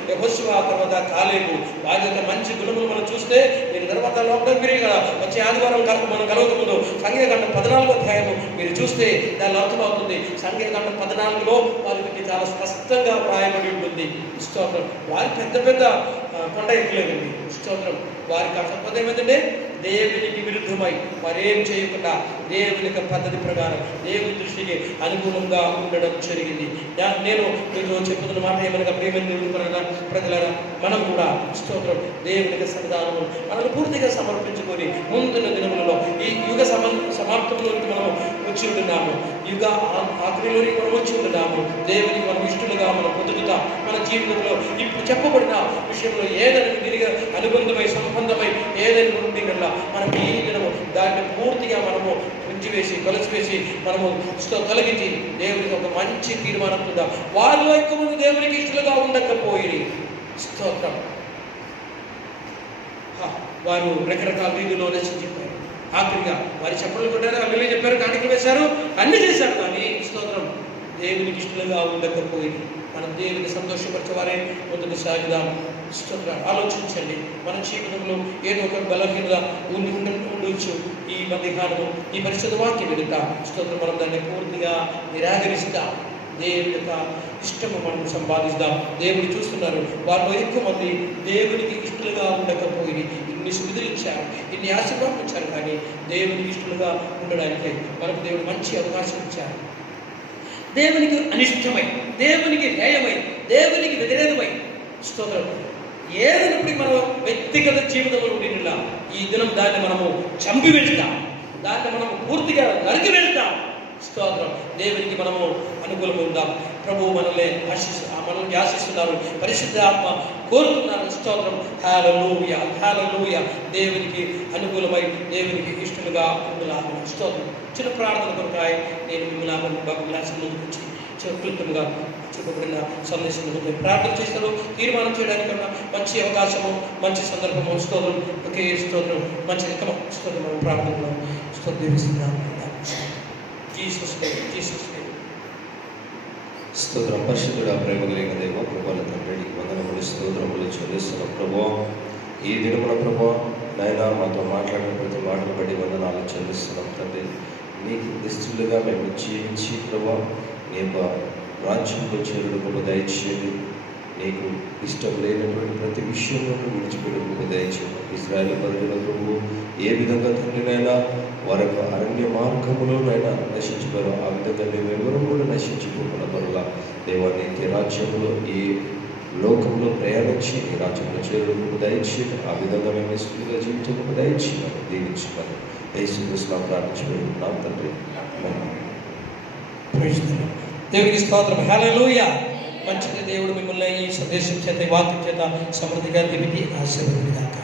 యెహోషువ తర్వాత కాలేబు వారి యొక్క మంచి గుణములు మనం చూస్తే, నేను తర్వాత లాక్డౌన్ పీరియడ్ కదా వచ్చే ఆదివారం మనం కలవక ముందు సంఖ్యాకాండం 14వ అధ్యాయము మీరు చూస్తే దాని అర్థమవుతుంది. సంఖ్యాకాండం 14లో వారికి చాలా స్పష్టంగా వ్రాయబడి ఉంటుంది. స్తోత్రం. వారి పెద్ద కొండ ఎక్కలేదండి. స్తోత్రం. వారికి కాకపోతే ఏమైందంటే దేవునికి విరుద్ధమై వారేం చేయకుండా దేవుని యొక్క పద్ధతి ప్రకారం దేవుని దృష్టికి అనుకూలంగా ఉండడం జరిగింది. నేను మీకు చెప్పుతున్న మాట ఏమనగా ప్రేమ ప్రజలారా, మనం కూడా స్తోత్రం దేవునికి సన్నిధానము మనల్ని పూర్తిగా సమర్పించుకొని ముందున్న దినములలో ఈ యుగ సమాప్తంలోనికి మనం వచ్చి ఉంటున్నాము. యుగ ఆఖరిలోనికి మనం వచ్చి ఉంటున్నాము. దేవునికి మనం ఇష్టలుగా మనం పొందుతాం. మన జీవితంలో ఇప్పుడు చెప్పబడిన విషయంలో ఏదైనా తిరిగి అనుబంధమై సంబంధమై ఏదైనా ఉండి కల్లా మనం ఈ దినము దాన్ని పూర్తిగా మనము కలిసివేసి మనము తొలగించి దేవునికి ఒక మంచి తీర్మానం పొందాం. వారిలో ఎక్కువ మంది దేవునికి ఇష్టలుగా ఉండకపోయి స్తోత్రం. వారు రకరకాల వీధుల్లో నశించిపోయారు. ఆఖరిగా వారి చెప్పలు కొట్టారు, అల్లెలే చెప్పారు, కాಣಿకలు వేశారు, అన్ని చేశారు. కానీ స్తోత్రం దేవునికి ఇష్టలుగా ఉండకపోయి మనం దేవుని సంతోషపరచేవారే ముందుకు సాగుదాం. స్తోత్రం. ఆలోచించండి, మన జీవితంలో ఏదో ఒక బలహీనత ఉండొచ్చు. ఈ మధ్యకాలము ఈ పరిశుద్ధ వాక్యం ఎదుట స్తోత్రం మనం దాన్ని పూర్తిగా నిరాకరిస్తాం. దేవుని యొక్క ఇష్టము మనం సంపాదిస్తాం. దేవుడు చూస్తున్నారు. వారిలో ఎక్కువ మంది దేవునికి ఇష్టలుగా ఉండకపోయి ఇన్ని సువిధులు ఇచ్చారు, ఇన్ని ఆశీర్వాదాలు ఇచ్చారు. కానీ దేవునికి ఇష్టలుగా ఉండడానికి మనకు దేవుడు మంచి అవకాశం ఇచ్చారు. దేవునికి అనిష్టమై, దేవునికి న్యాయమై, దేవునికి వ్యతిరేకమై స్తోత్రం ఏదైనప్పటికీ మనం వ్యక్తిగత జీవితంలో ఉండిలా ఈ దినం దాన్ని మనము చంపి వెళ్తాం, దాన్ని మనము పూర్తిగా నరికి వెళ్తాం. స్తోత్రం. దేవునికి మనము అనుకూలంగా ఉందాం. ప్రభువు మనల్ని ఆశిస్తున్నారు, పరిశుద్ధ ఆత్మ కోరుతున్నారు. స్తోత్రం. హల్లెలూయా, హల్లెలూయా. దేవునికి అనుకూలమై దేవునికి ఇష్టలుగా ఉండాలి. స్తోత్రం. చిన్న ప్రార్థన కొరకాయ నేను మిమ్మల్ని ముందుకొచ్చి క్లుప్తంగా చూపబడిన సందేశంలో ప్రార్థన చేస్తారు. తీర్మానం చేయడానికి మంచి అవకాశము, మంచి సందర్భము. స్తోత్రం. ఒకే స్తోత్రం. మంచి స్తోత్రం. ప్రార్థనలో స్తోత్రం. స్తోత్రం. పరిశుద్ధుడా, ప్రేమ కలిగిన దేవ, కృపల తండ్రికి వందనములు, స్తోత్రములు చెల్లిస్తున్నాం ప్రభా. ఈ దినమున ప్రభా నాయనా మాతో మాట్లాడిన ప్రతి మాటను బట్టి వందనాలు చెల్లిస్తున్నాం తండ్రి. నీకు ఇష్టలుగా మేము జీవించి ప్రభా నీ యొక్క రాజ్యంలో చేరుడుకు దయచేయండి. నీకు ఇష్టం లేనటువంటి ప్రతి విషయంలో విడిచిపెట్టుకు దయచేయండి. ఇశ్రాయేలు ప్రజల ప్రభు ఏ విధంగా తండ్రినైనా వారి యొక్క అరణ్య మార్గములోనైనా నశించిపోయారు, ఆ విధంగా మేమెవరూ కూడా నశించిపోకున్న వల్ల దేవాన్ని నీ రాజ్యంలో ఈ లోకంలో ప్రయాణించి నీ రాజ్యంలో చేరుడుకు దయచేయండి. ఆ విధంగా మేము ఇష్టంగా జీవించడానికి దయచేయమని దీవించమని యేసుక్రీస్తులో ప్రార్థించుకుంటున్నాం తండ్రి. దేవునికి స్తోత్రం. హల్లెలూయా. మంచిది. దేవుడు మిమ్మల్ని ఈ సందేశం చేత, వాక్యం చేత సమృద్ధిగా దివికి ఆశీర్వదించుగాక.